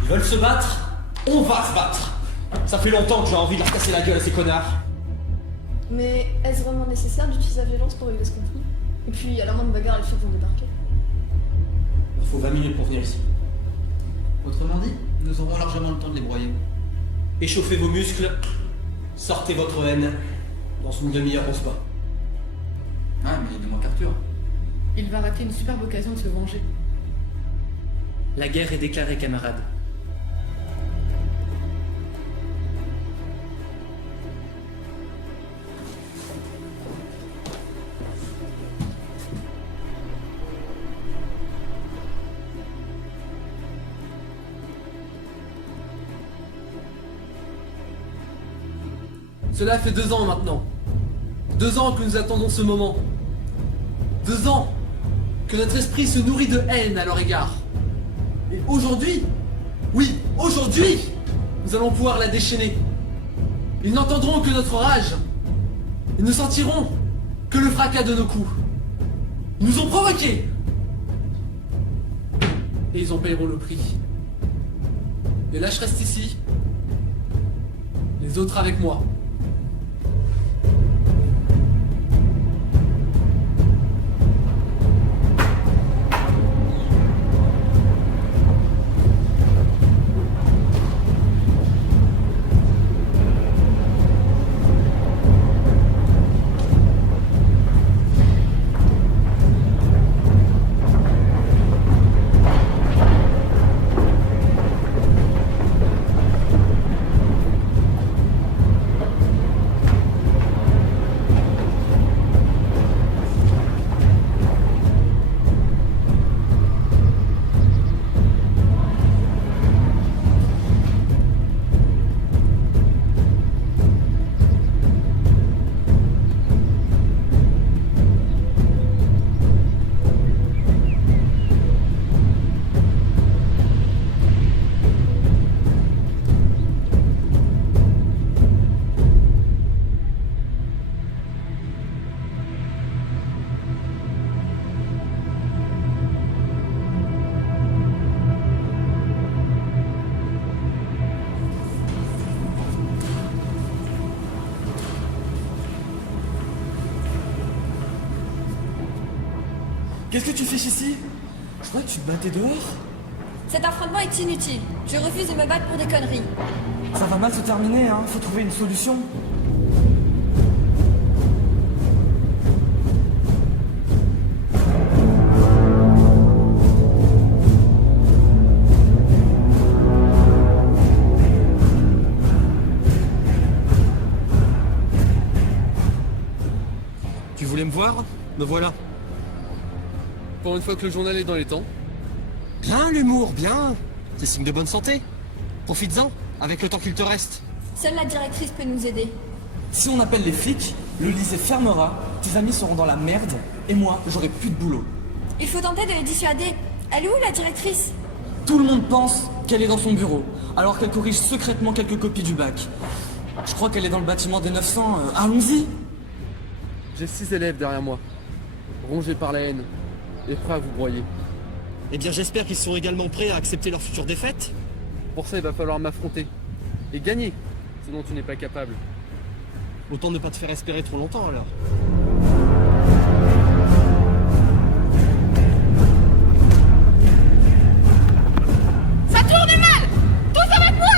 Ils veulent se battre? On va se battre! Ça fait longtemps que j'ai envie de leur casser la gueule à ces connards. Mais est-ce vraiment nécessaire d'utiliser la violence pour régler ce conflit? Et puis, à la moindre bagarre, les filles vont débarquer. Il faut 20 minutes pour venir ici. Autrement dit, nous aurons largement le temps de les broyer. Échauffez vos muscles, sortez votre haine. Dans une demi-heure, on se bat. Ah, mais il manque Arthur. Il va rater une superbe occasion de se venger. La guerre est déclarée, camarades. Cela fait 2 ans maintenant. 2 ans que nous attendons ce moment. 2 ans que notre esprit se nourrit de haine à leur égard. Et aujourd'hui, oui, aujourd'hui, nous allons pouvoir la déchaîner. Ils n'entendront que notre rage. Ils ne sentiront que le fracas de nos coups. Ils nous ont provoqués. Et ils en paieront le prix. Et là, je reste ici. Les autres avec moi. Qu'est-ce que tu fais ici? Je crois que tu te battais dehors. Cet affrontement est inutile. Je refuse de me battre pour des conneries. Ça va mal se terminer, hein. Faut trouver une solution. Tu voulais me voir? Me voilà. Pour une fois que le journal est dans les temps. Bien l'humour, bien. C'est signe de bonne santé. Profites-en, avec le temps qu'il te reste. Seule la directrice peut nous aider. Si on appelle les flics, le lycée fermera, tes amis seront dans la merde, et moi, j'aurai plus de boulot. Il faut tenter de les dissuader. Elle est où, la directrice? Tout le monde pense qu'elle est dans son bureau, alors qu'elle corrige secrètement quelques copies du bac. Je crois qu'elle est dans le bâtiment des 900. Allons-y. J'ai 6 élèves derrière moi, rongés par la haine, et prêts à vous broyer. Eh bien, j'espère qu'ils sont également prêts à accepter leur future défaite. Pour ça, il va falloir m'affronter. Et gagner, ce dont tu n'es pas capable. Autant ne pas te faire espérer trop longtemps alors. Ça tourne mal! Tous avec moi!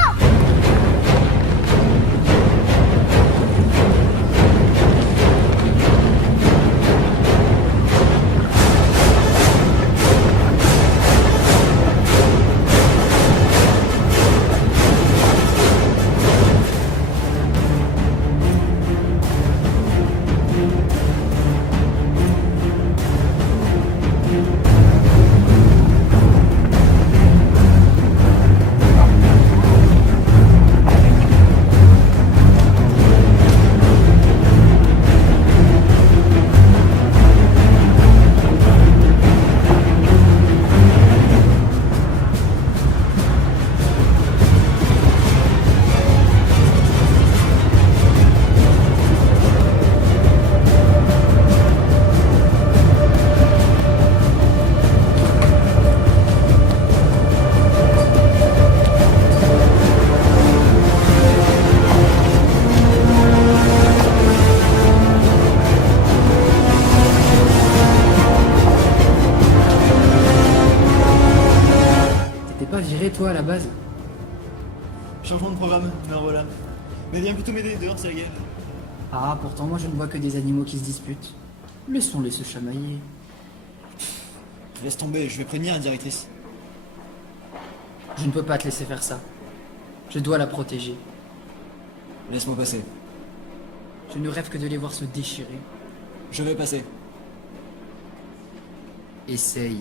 Toi à la base? Changement de programme, me revoilà. Mais viens plutôt m'aider, dehors c'est la guerre. Ah, pourtant moi je ne vois que des animaux qui se disputent. Laissons-les se chamailler. Laisse tomber, je vais prévenir la directrice. Je ne peux pas te laisser faire ça. Je dois la protéger. Laisse-moi passer. Je ne rêve que de les voir se déchirer. Je vais passer. Essaye.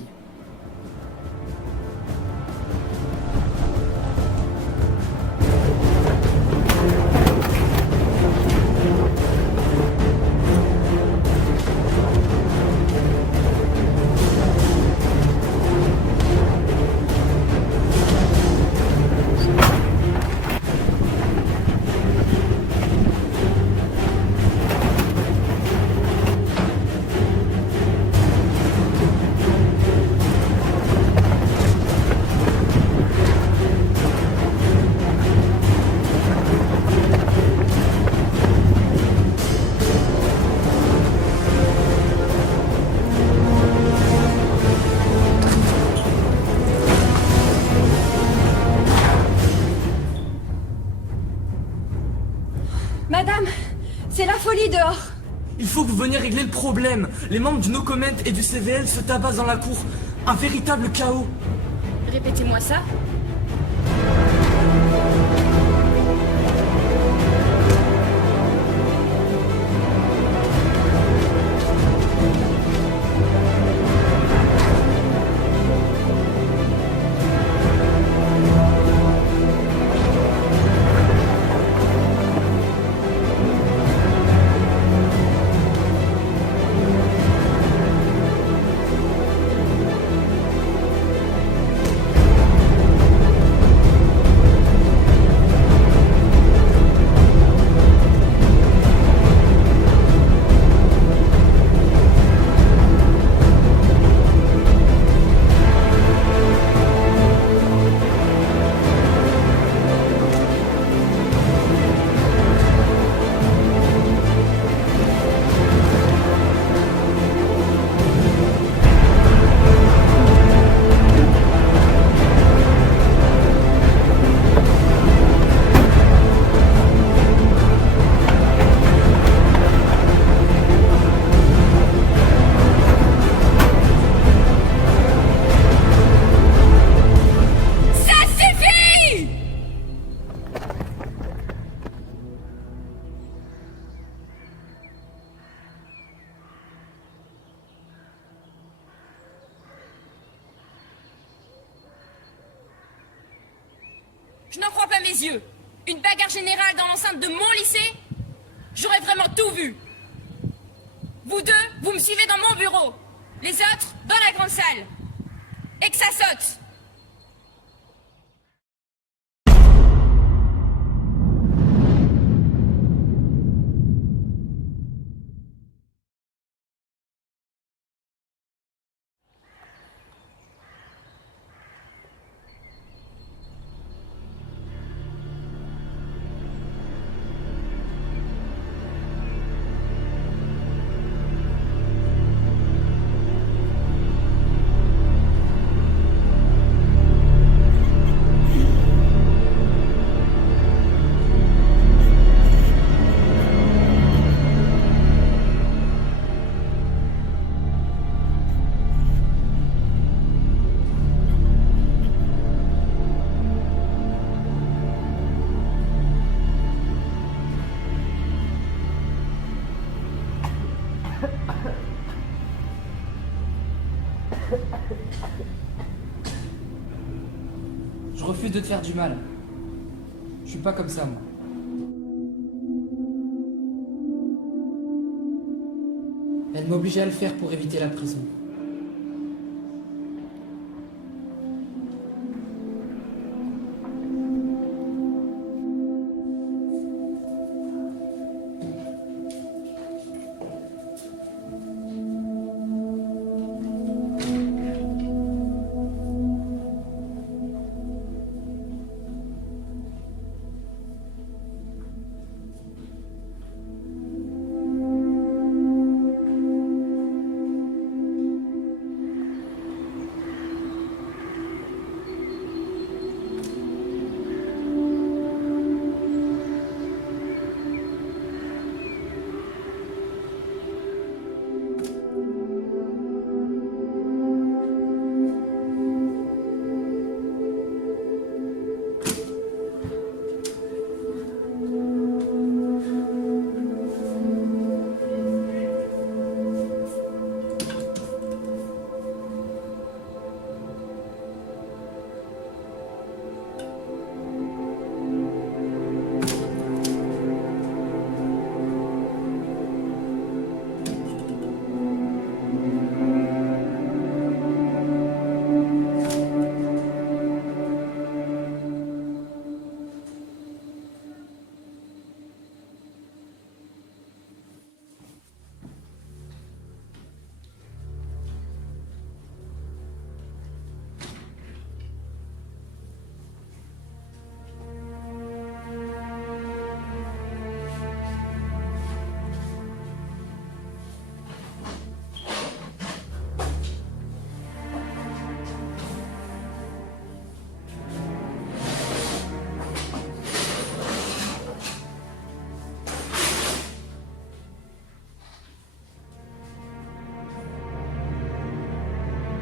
Madame, c'est la folie dehors. Il faut que vous veniez régler le problème. Les membres du No Comment et du CVL se tabassent dans la cour. Un véritable chaos. Répétez-moi ça. Je n'en crois pas mes yeux. Une bagarre générale dans l'enceinte de mon lycée? J'aurais vraiment tout vu. Vous deux, vous me suivez dans mon bureau. Les autres, dans la grande salle. Et que ça saute. Je refuse de te faire du mal. Je suis pas comme ça, moi. Elle m'obligeait à le faire pour éviter la prison.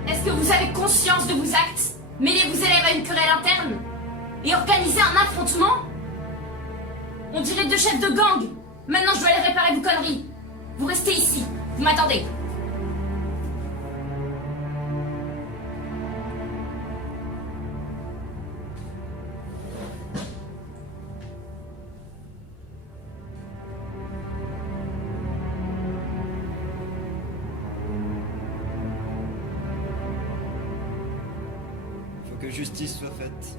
Est-ce que vous avez conscience de vos actes? Mêler vos élèves à une querelle interne? Et organiser un affrontement? On dirait deux chefs de gang. Maintenant, je dois aller réparer vos conneries. Vous restez ici. Vous m'attendez. Faut que justice soit faite.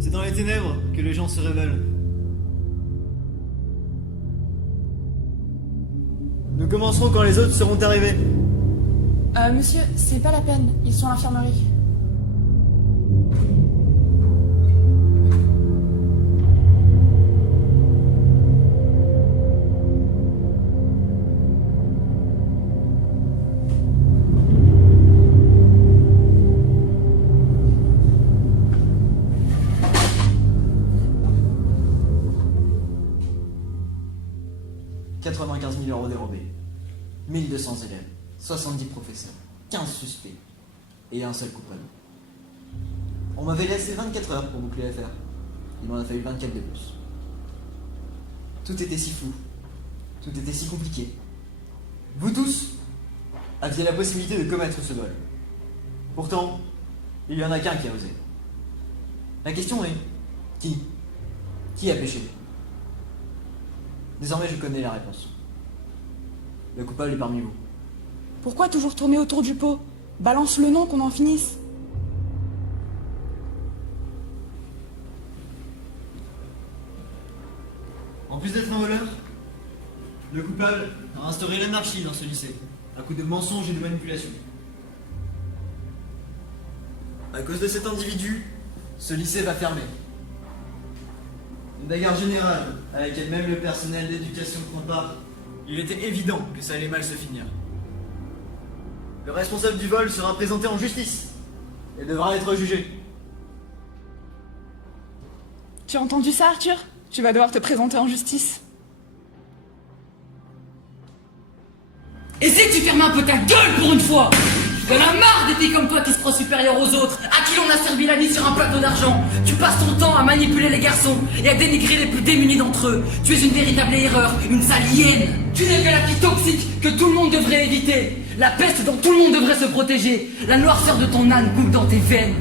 C'est dans les ténèbres que les gens se révèlent. Nous commencerons quand les autres seront arrivés. Monsieur, c'est pas la peine, ils sont à l'infirmerie. « 95 000 euros dérobés, 1200 élèves, 70 professeurs, 15 suspects et un seul coupable. On m'avait laissé 24 heures pour boucler l'affaire. Il m'en a fallu 24 de plus. Tout était si flou, tout était si compliqué. Vous tous aviez la possibilité de commettre ce vol. Pourtant, il n'y en a qu'un qui a osé. La question est, qui a péché? Désormais, je connais la réponse. Le coupable est parmi vous. Pourquoi toujours tourner autour du pot? Balance le nom qu'on en finisse. En plus d'être un voleur, le coupable a instauré l'anarchie dans ce lycée, à coup de mensonges et de manipulations. À cause de cet individu, ce lycée va fermer. Une bagarre générale, à laquelle même le personnel d'éducation prend part. Il était évident que ça allait mal se finir. Le responsable du vol sera présenté en justice et devra être jugé. Tu as entendu ça, Arthur? Tu vas devoir te présenter en justice. Et si tu fermais un peu ta gueule pour une fois? J'en ai marre des filles comme toi qui se croient supérieures aux autres, à qui l'on a servi la vie sur un plateau d'argent. Tu passes ton temps à manipuler les garçons et à dénigrer les plus démunis d'entre eux. Tu es une véritable erreur, une sale hyène. Tu n'es que la fille toxique que tout le monde devrait éviter. La peste dont tout le monde devrait se protéger. La noirceur de ton âne coule dans tes veines.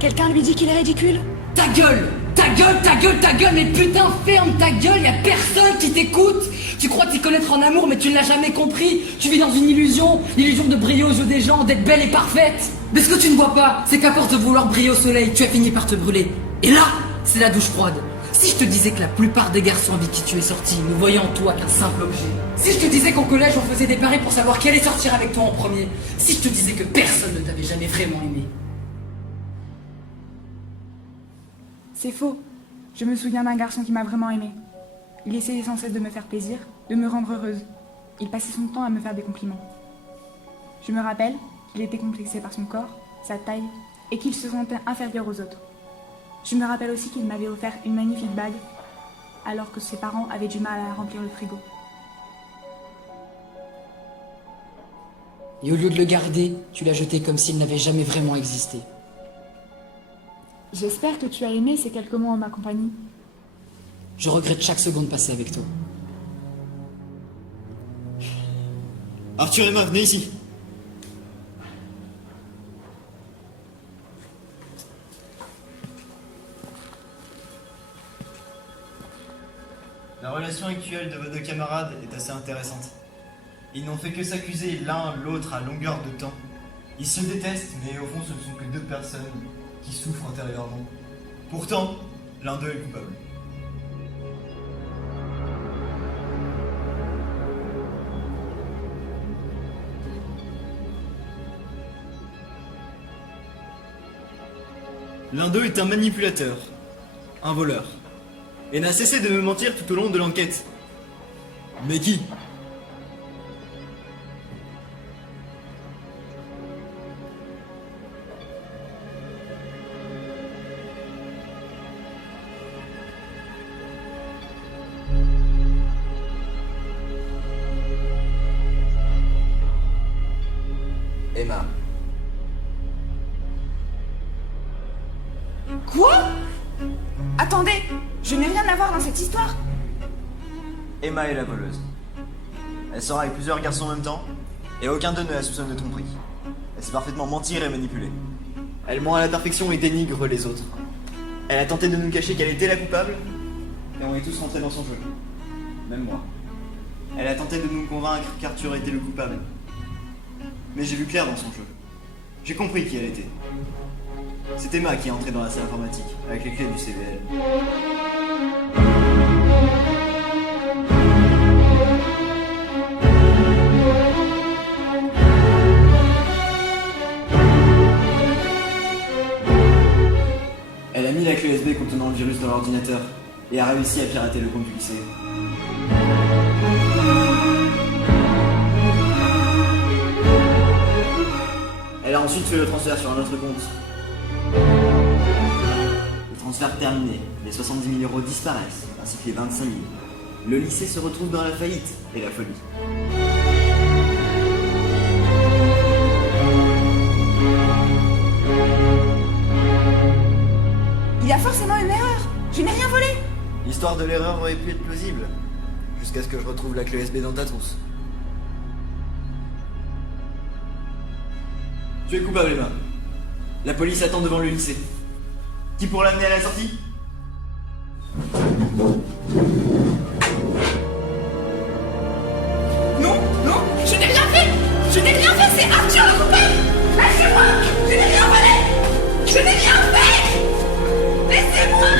Quelqu'un lui dit qu'il est ridicule? Ta gueule! Ta gueule, ta gueule, ta gueule, mais putain, ferme ta gueule, y a personne qui t'écoute. Tu crois t'y connaître en amour, mais tu ne l'as jamais compris. Tu vis dans une illusion, l'illusion de briller aux yeux des gens, d'être belle et parfaite. Mais ce que tu ne vois pas, c'est qu'à force de vouloir briller au soleil, tu as fini par te brûler. Et là, c'est la douche froide. Si je te disais que la plupart des garçons avec qui tu es sorti ne voyaient en toi qu'un simple objet. Si je te disais qu'au collège on faisait des paris pour savoir qui allait sortir avec toi en premier. Si je te disais que personne ne t'avait jamais vraiment aimé. C'est faux. Je me souviens d'un garçon qui m'a vraiment aimé. Il essayait sans cesse de me faire plaisir, de me rendre heureuse. Il passait son temps à me faire des compliments. Je me rappelle qu'il était complexé par son corps, sa taille, et qu'il se sentait inférieur aux autres. Je me rappelle aussi qu'il m'avait offert une magnifique bague, alors que ses parents avaient du mal à remplir le frigo. Et au lieu de le garder, tu l'as jeté comme s'il n'avait jamais vraiment existé. J'espère que tu as aimé ces quelques mots en ma compagnie. Je regrette chaque seconde passée avec toi. Arthur et Emma, venez ici. La relation actuelle de vos deux camarades est assez intéressante. Ils n'ont fait que s'accuser l'un l'autre à longueur de temps. Ils se détestent, mais au fond ce ne sont que deux personnes qui souffrent intérieurement. Pourtant, l'un d'eux est coupable. L'un d'eux est un manipulateur, un voleur, et n'a cessé de me mentir tout au long de l'enquête. Mais qui ? Emma. Quoi? Attendez, je n'ai rien à voir dans cette histoire. Emma est la voleuse. Elle sort avec plusieurs garçons en même temps, et aucun d'eux ne la soupçonne de tromperie. Elle sait parfaitement mentir et manipuler. Elle ment à la perfection et dénigre les autres. Elle a tenté de nous cacher qu'elle était la coupable, et on est tous rentrés dans son jeu. Même moi. Elle a tenté de nous convaincre qu'Arthur était le coupable. Mais j'ai vu clair dans son jeu. J'ai compris qui elle était. C'est Emma qui est entrée dans la salle informatique, avec les clés du CVL. Elle a mis la clé USB contenant le virus dans l'ordinateur, et a réussi à pirater le compte du lycée. Elle a ensuite fait le transfert sur un autre compte. Le transfert terminé, les 70 000 € disparaissent, ainsi que les 25 000. Le lycée se retrouve dans la faillite et la folie. Il y a forcément une erreur. Je n'ai rien volé. L'histoire de l'erreur aurait pu être plausible, jusqu'à ce que je retrouve la clé USB dans ta trousse. Tu es coupable, Emma. La police attend devant le lycée. Qui pour l'amener à la sortie ? Non, non, je n'ai rien fait. Je n'ai rien fait, c'est Arthur le coupable. Lâchez-moi. Je n'ai rien volé. Je n'ai rien fait. Laissez-moi.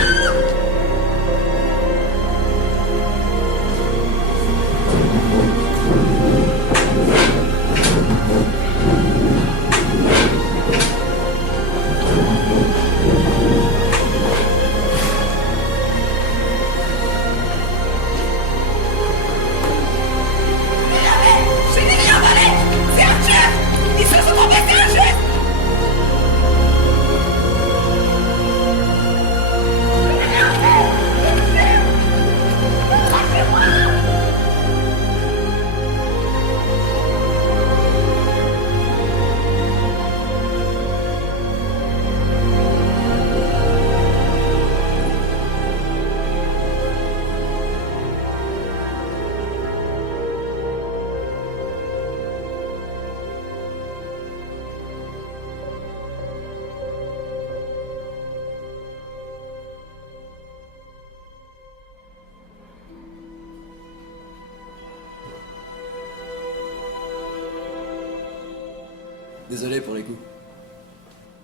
Désolé pour les coups.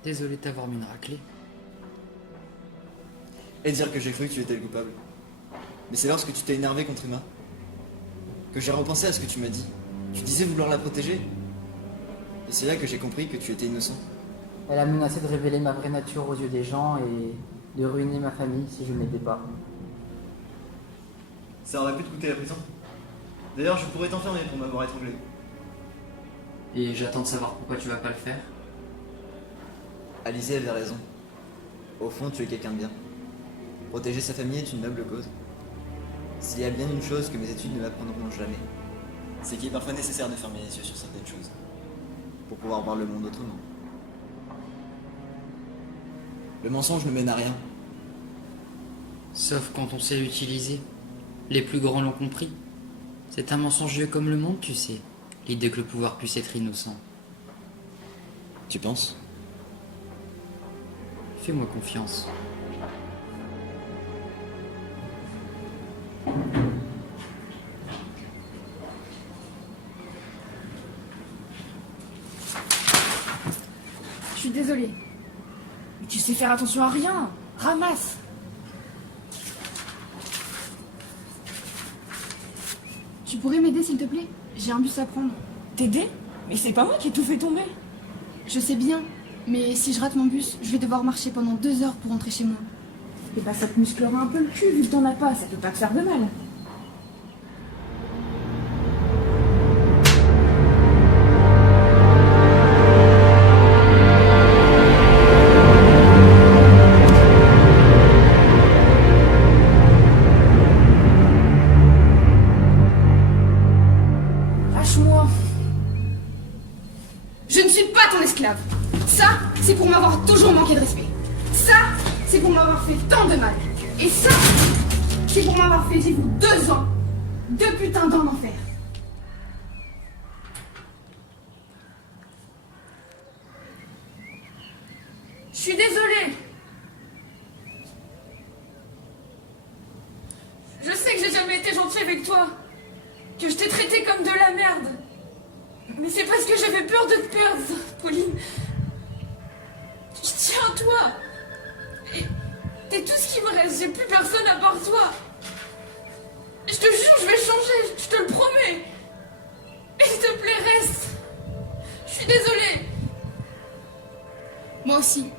Désolé de t'avoir mis une raclée. Et dire que j'ai cru que tu étais le coupable. Mais c'est lorsque tu t'es énervé contre Emma que j'ai repensé à ce que tu m'as dit. Tu disais vouloir la protéger. Et c'est là que j'ai compris que tu étais innocent. Elle a menacé de révéler ma vraie nature aux yeux des gens et de ruiner ma famille si je ne l'aidais pas. Ça aurait pu te coûter la prison. D'ailleurs, je pourrais t'enfermer pour m'avoir étranglé. Et j'attends de savoir pourquoi tu vas pas le faire. Alizée avait raison. Au fond, tu es quelqu'un de bien. Protéger sa famille est une noble cause. S'il y a bien une chose que mes études ne m'apprendront jamais, c'est qu'il est parfois nécessaire de fermer les yeux sur certaines choses, pour pouvoir voir le monde autrement. Le mensonge ne mène à rien. Sauf quand on sait l'utiliser. Les plus grands l'ont compris. C'est un mensonge vieux comme le monde, tu sais. L'idée que le pouvoir puisse être innocent. Tu penses? Fais-moi confiance. Je suis désolée. Mais tu sais faire attention à rien. Ramasse. Tu pourrais m'aider s'il te plaît? J'ai un bus à prendre. T'aider? Mais c'est pas moi qui ai tout fait tomber. Je sais bien, mais si je rate mon bus, je vais devoir marcher pendant 2 heures pour rentrer chez moi. Et bah ça te musclera un peu le cul vu que t'en as pas, ça peut pas te faire de mal. Lâche-moi. Je ne suis pas ton esclave. Ça, c'est pour m'avoir toujours manqué de respect. Ça, c'est pour m'avoir fait tant de mal. Et ça, c'est pour m'avoir fait vivre 2 ans de putain d'en enfer. Je suis désolée. Je sais que j'ai jamais été gentille avec toi. Que je t'ai traité comme de la merde. Mais c'est parce que j'avais peur de te perdre, Pauline. Je tiens à toi. Et t'es tout ce qui me reste. J'ai plus personne à part toi. Je te jure, je vais changer. Je te le promets. Et s'il te plaît, reste. Je suis désolée. Moi aussi,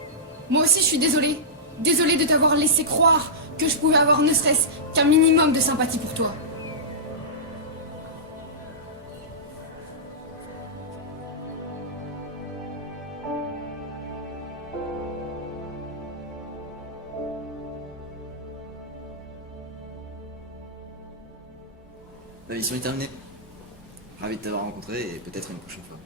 je suis désolée. Désolée de t'avoir laissé croire que je pouvais avoir ne serait-ce qu'un minimum de sympathie pour toi. La mission est terminée. Ravi de t'avoir rencontré et peut-être une prochaine fois.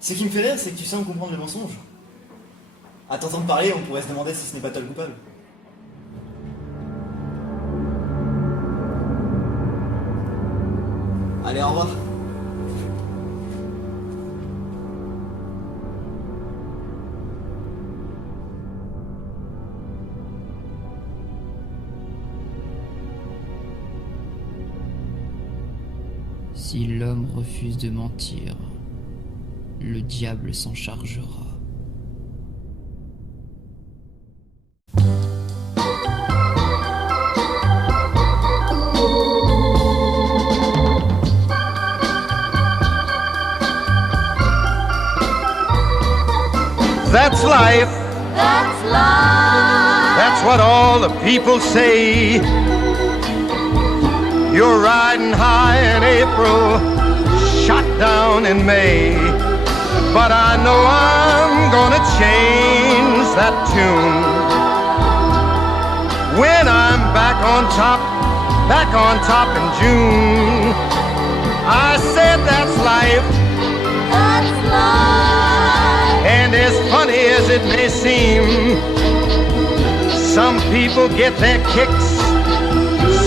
Ce qui me fait rire, c'est que tu sais en comprendre le mensonge. À t'entendre parler, on pourrait se demander si ce n'est pas toi le coupable. Allez, au revoir. Si l'homme refuse de mentir, le diable s'en chargera. That's life. That's life. That's what all the people say. You're riding high in April, shot down in May. But I know I'm gonna change that tune. When I'm back on top in June. I said that's life. That's life. And as funny as it may seem, some people get their kicks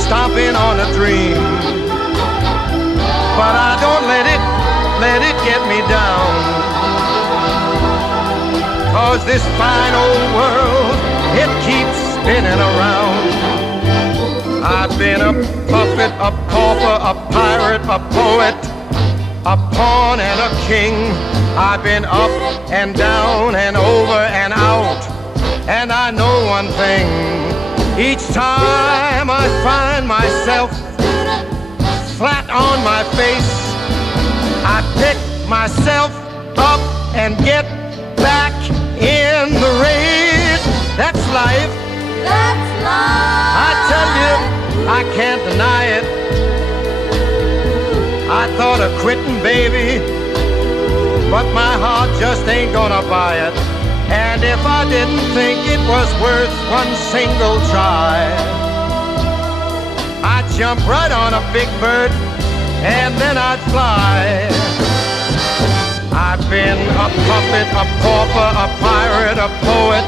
stomping on a dream. But I don't let it get me down. 'Cause this fine old world, it keeps spinning around. I've been a puppet, a pauper, a pirate, a poet, a pawn and a king. I've been up and down and over and out. And I know one thing, each time I find myself flat on my face, I pick myself up and get back in the race. That's life. That's life. I tell you, I can't deny it. I thought of quitting, baby, but my heart just ain't gonna buy it. And if I didn't think it was worth one single try, I'd jump right on a big bird and then I'd fly. I've been a puppet, a pauper, a pirate, a poet,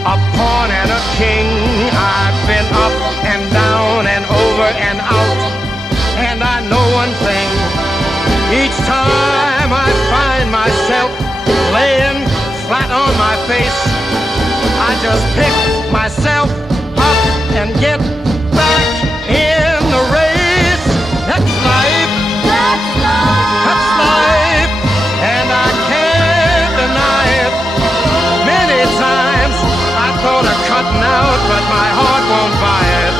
a pawn and a king. I've been up and down and over and out. And I know one thing, each time I find myself laying flat on my face, I just pick myself up and get back in the race. That's life. That's life. That's life. And I can't deny it. Many times I thought of cutting out, but my heart won't buy it.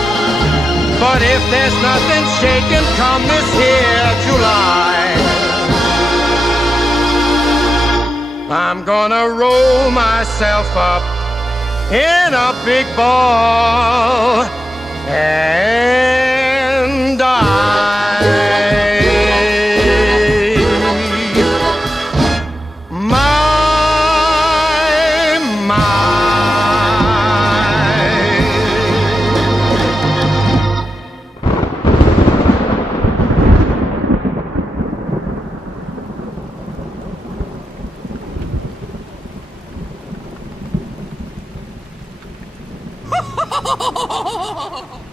But if there's nothing shaking come this here July, I'm gonna roll myself up in a big ball and die. Ha ha ha ha ha ha!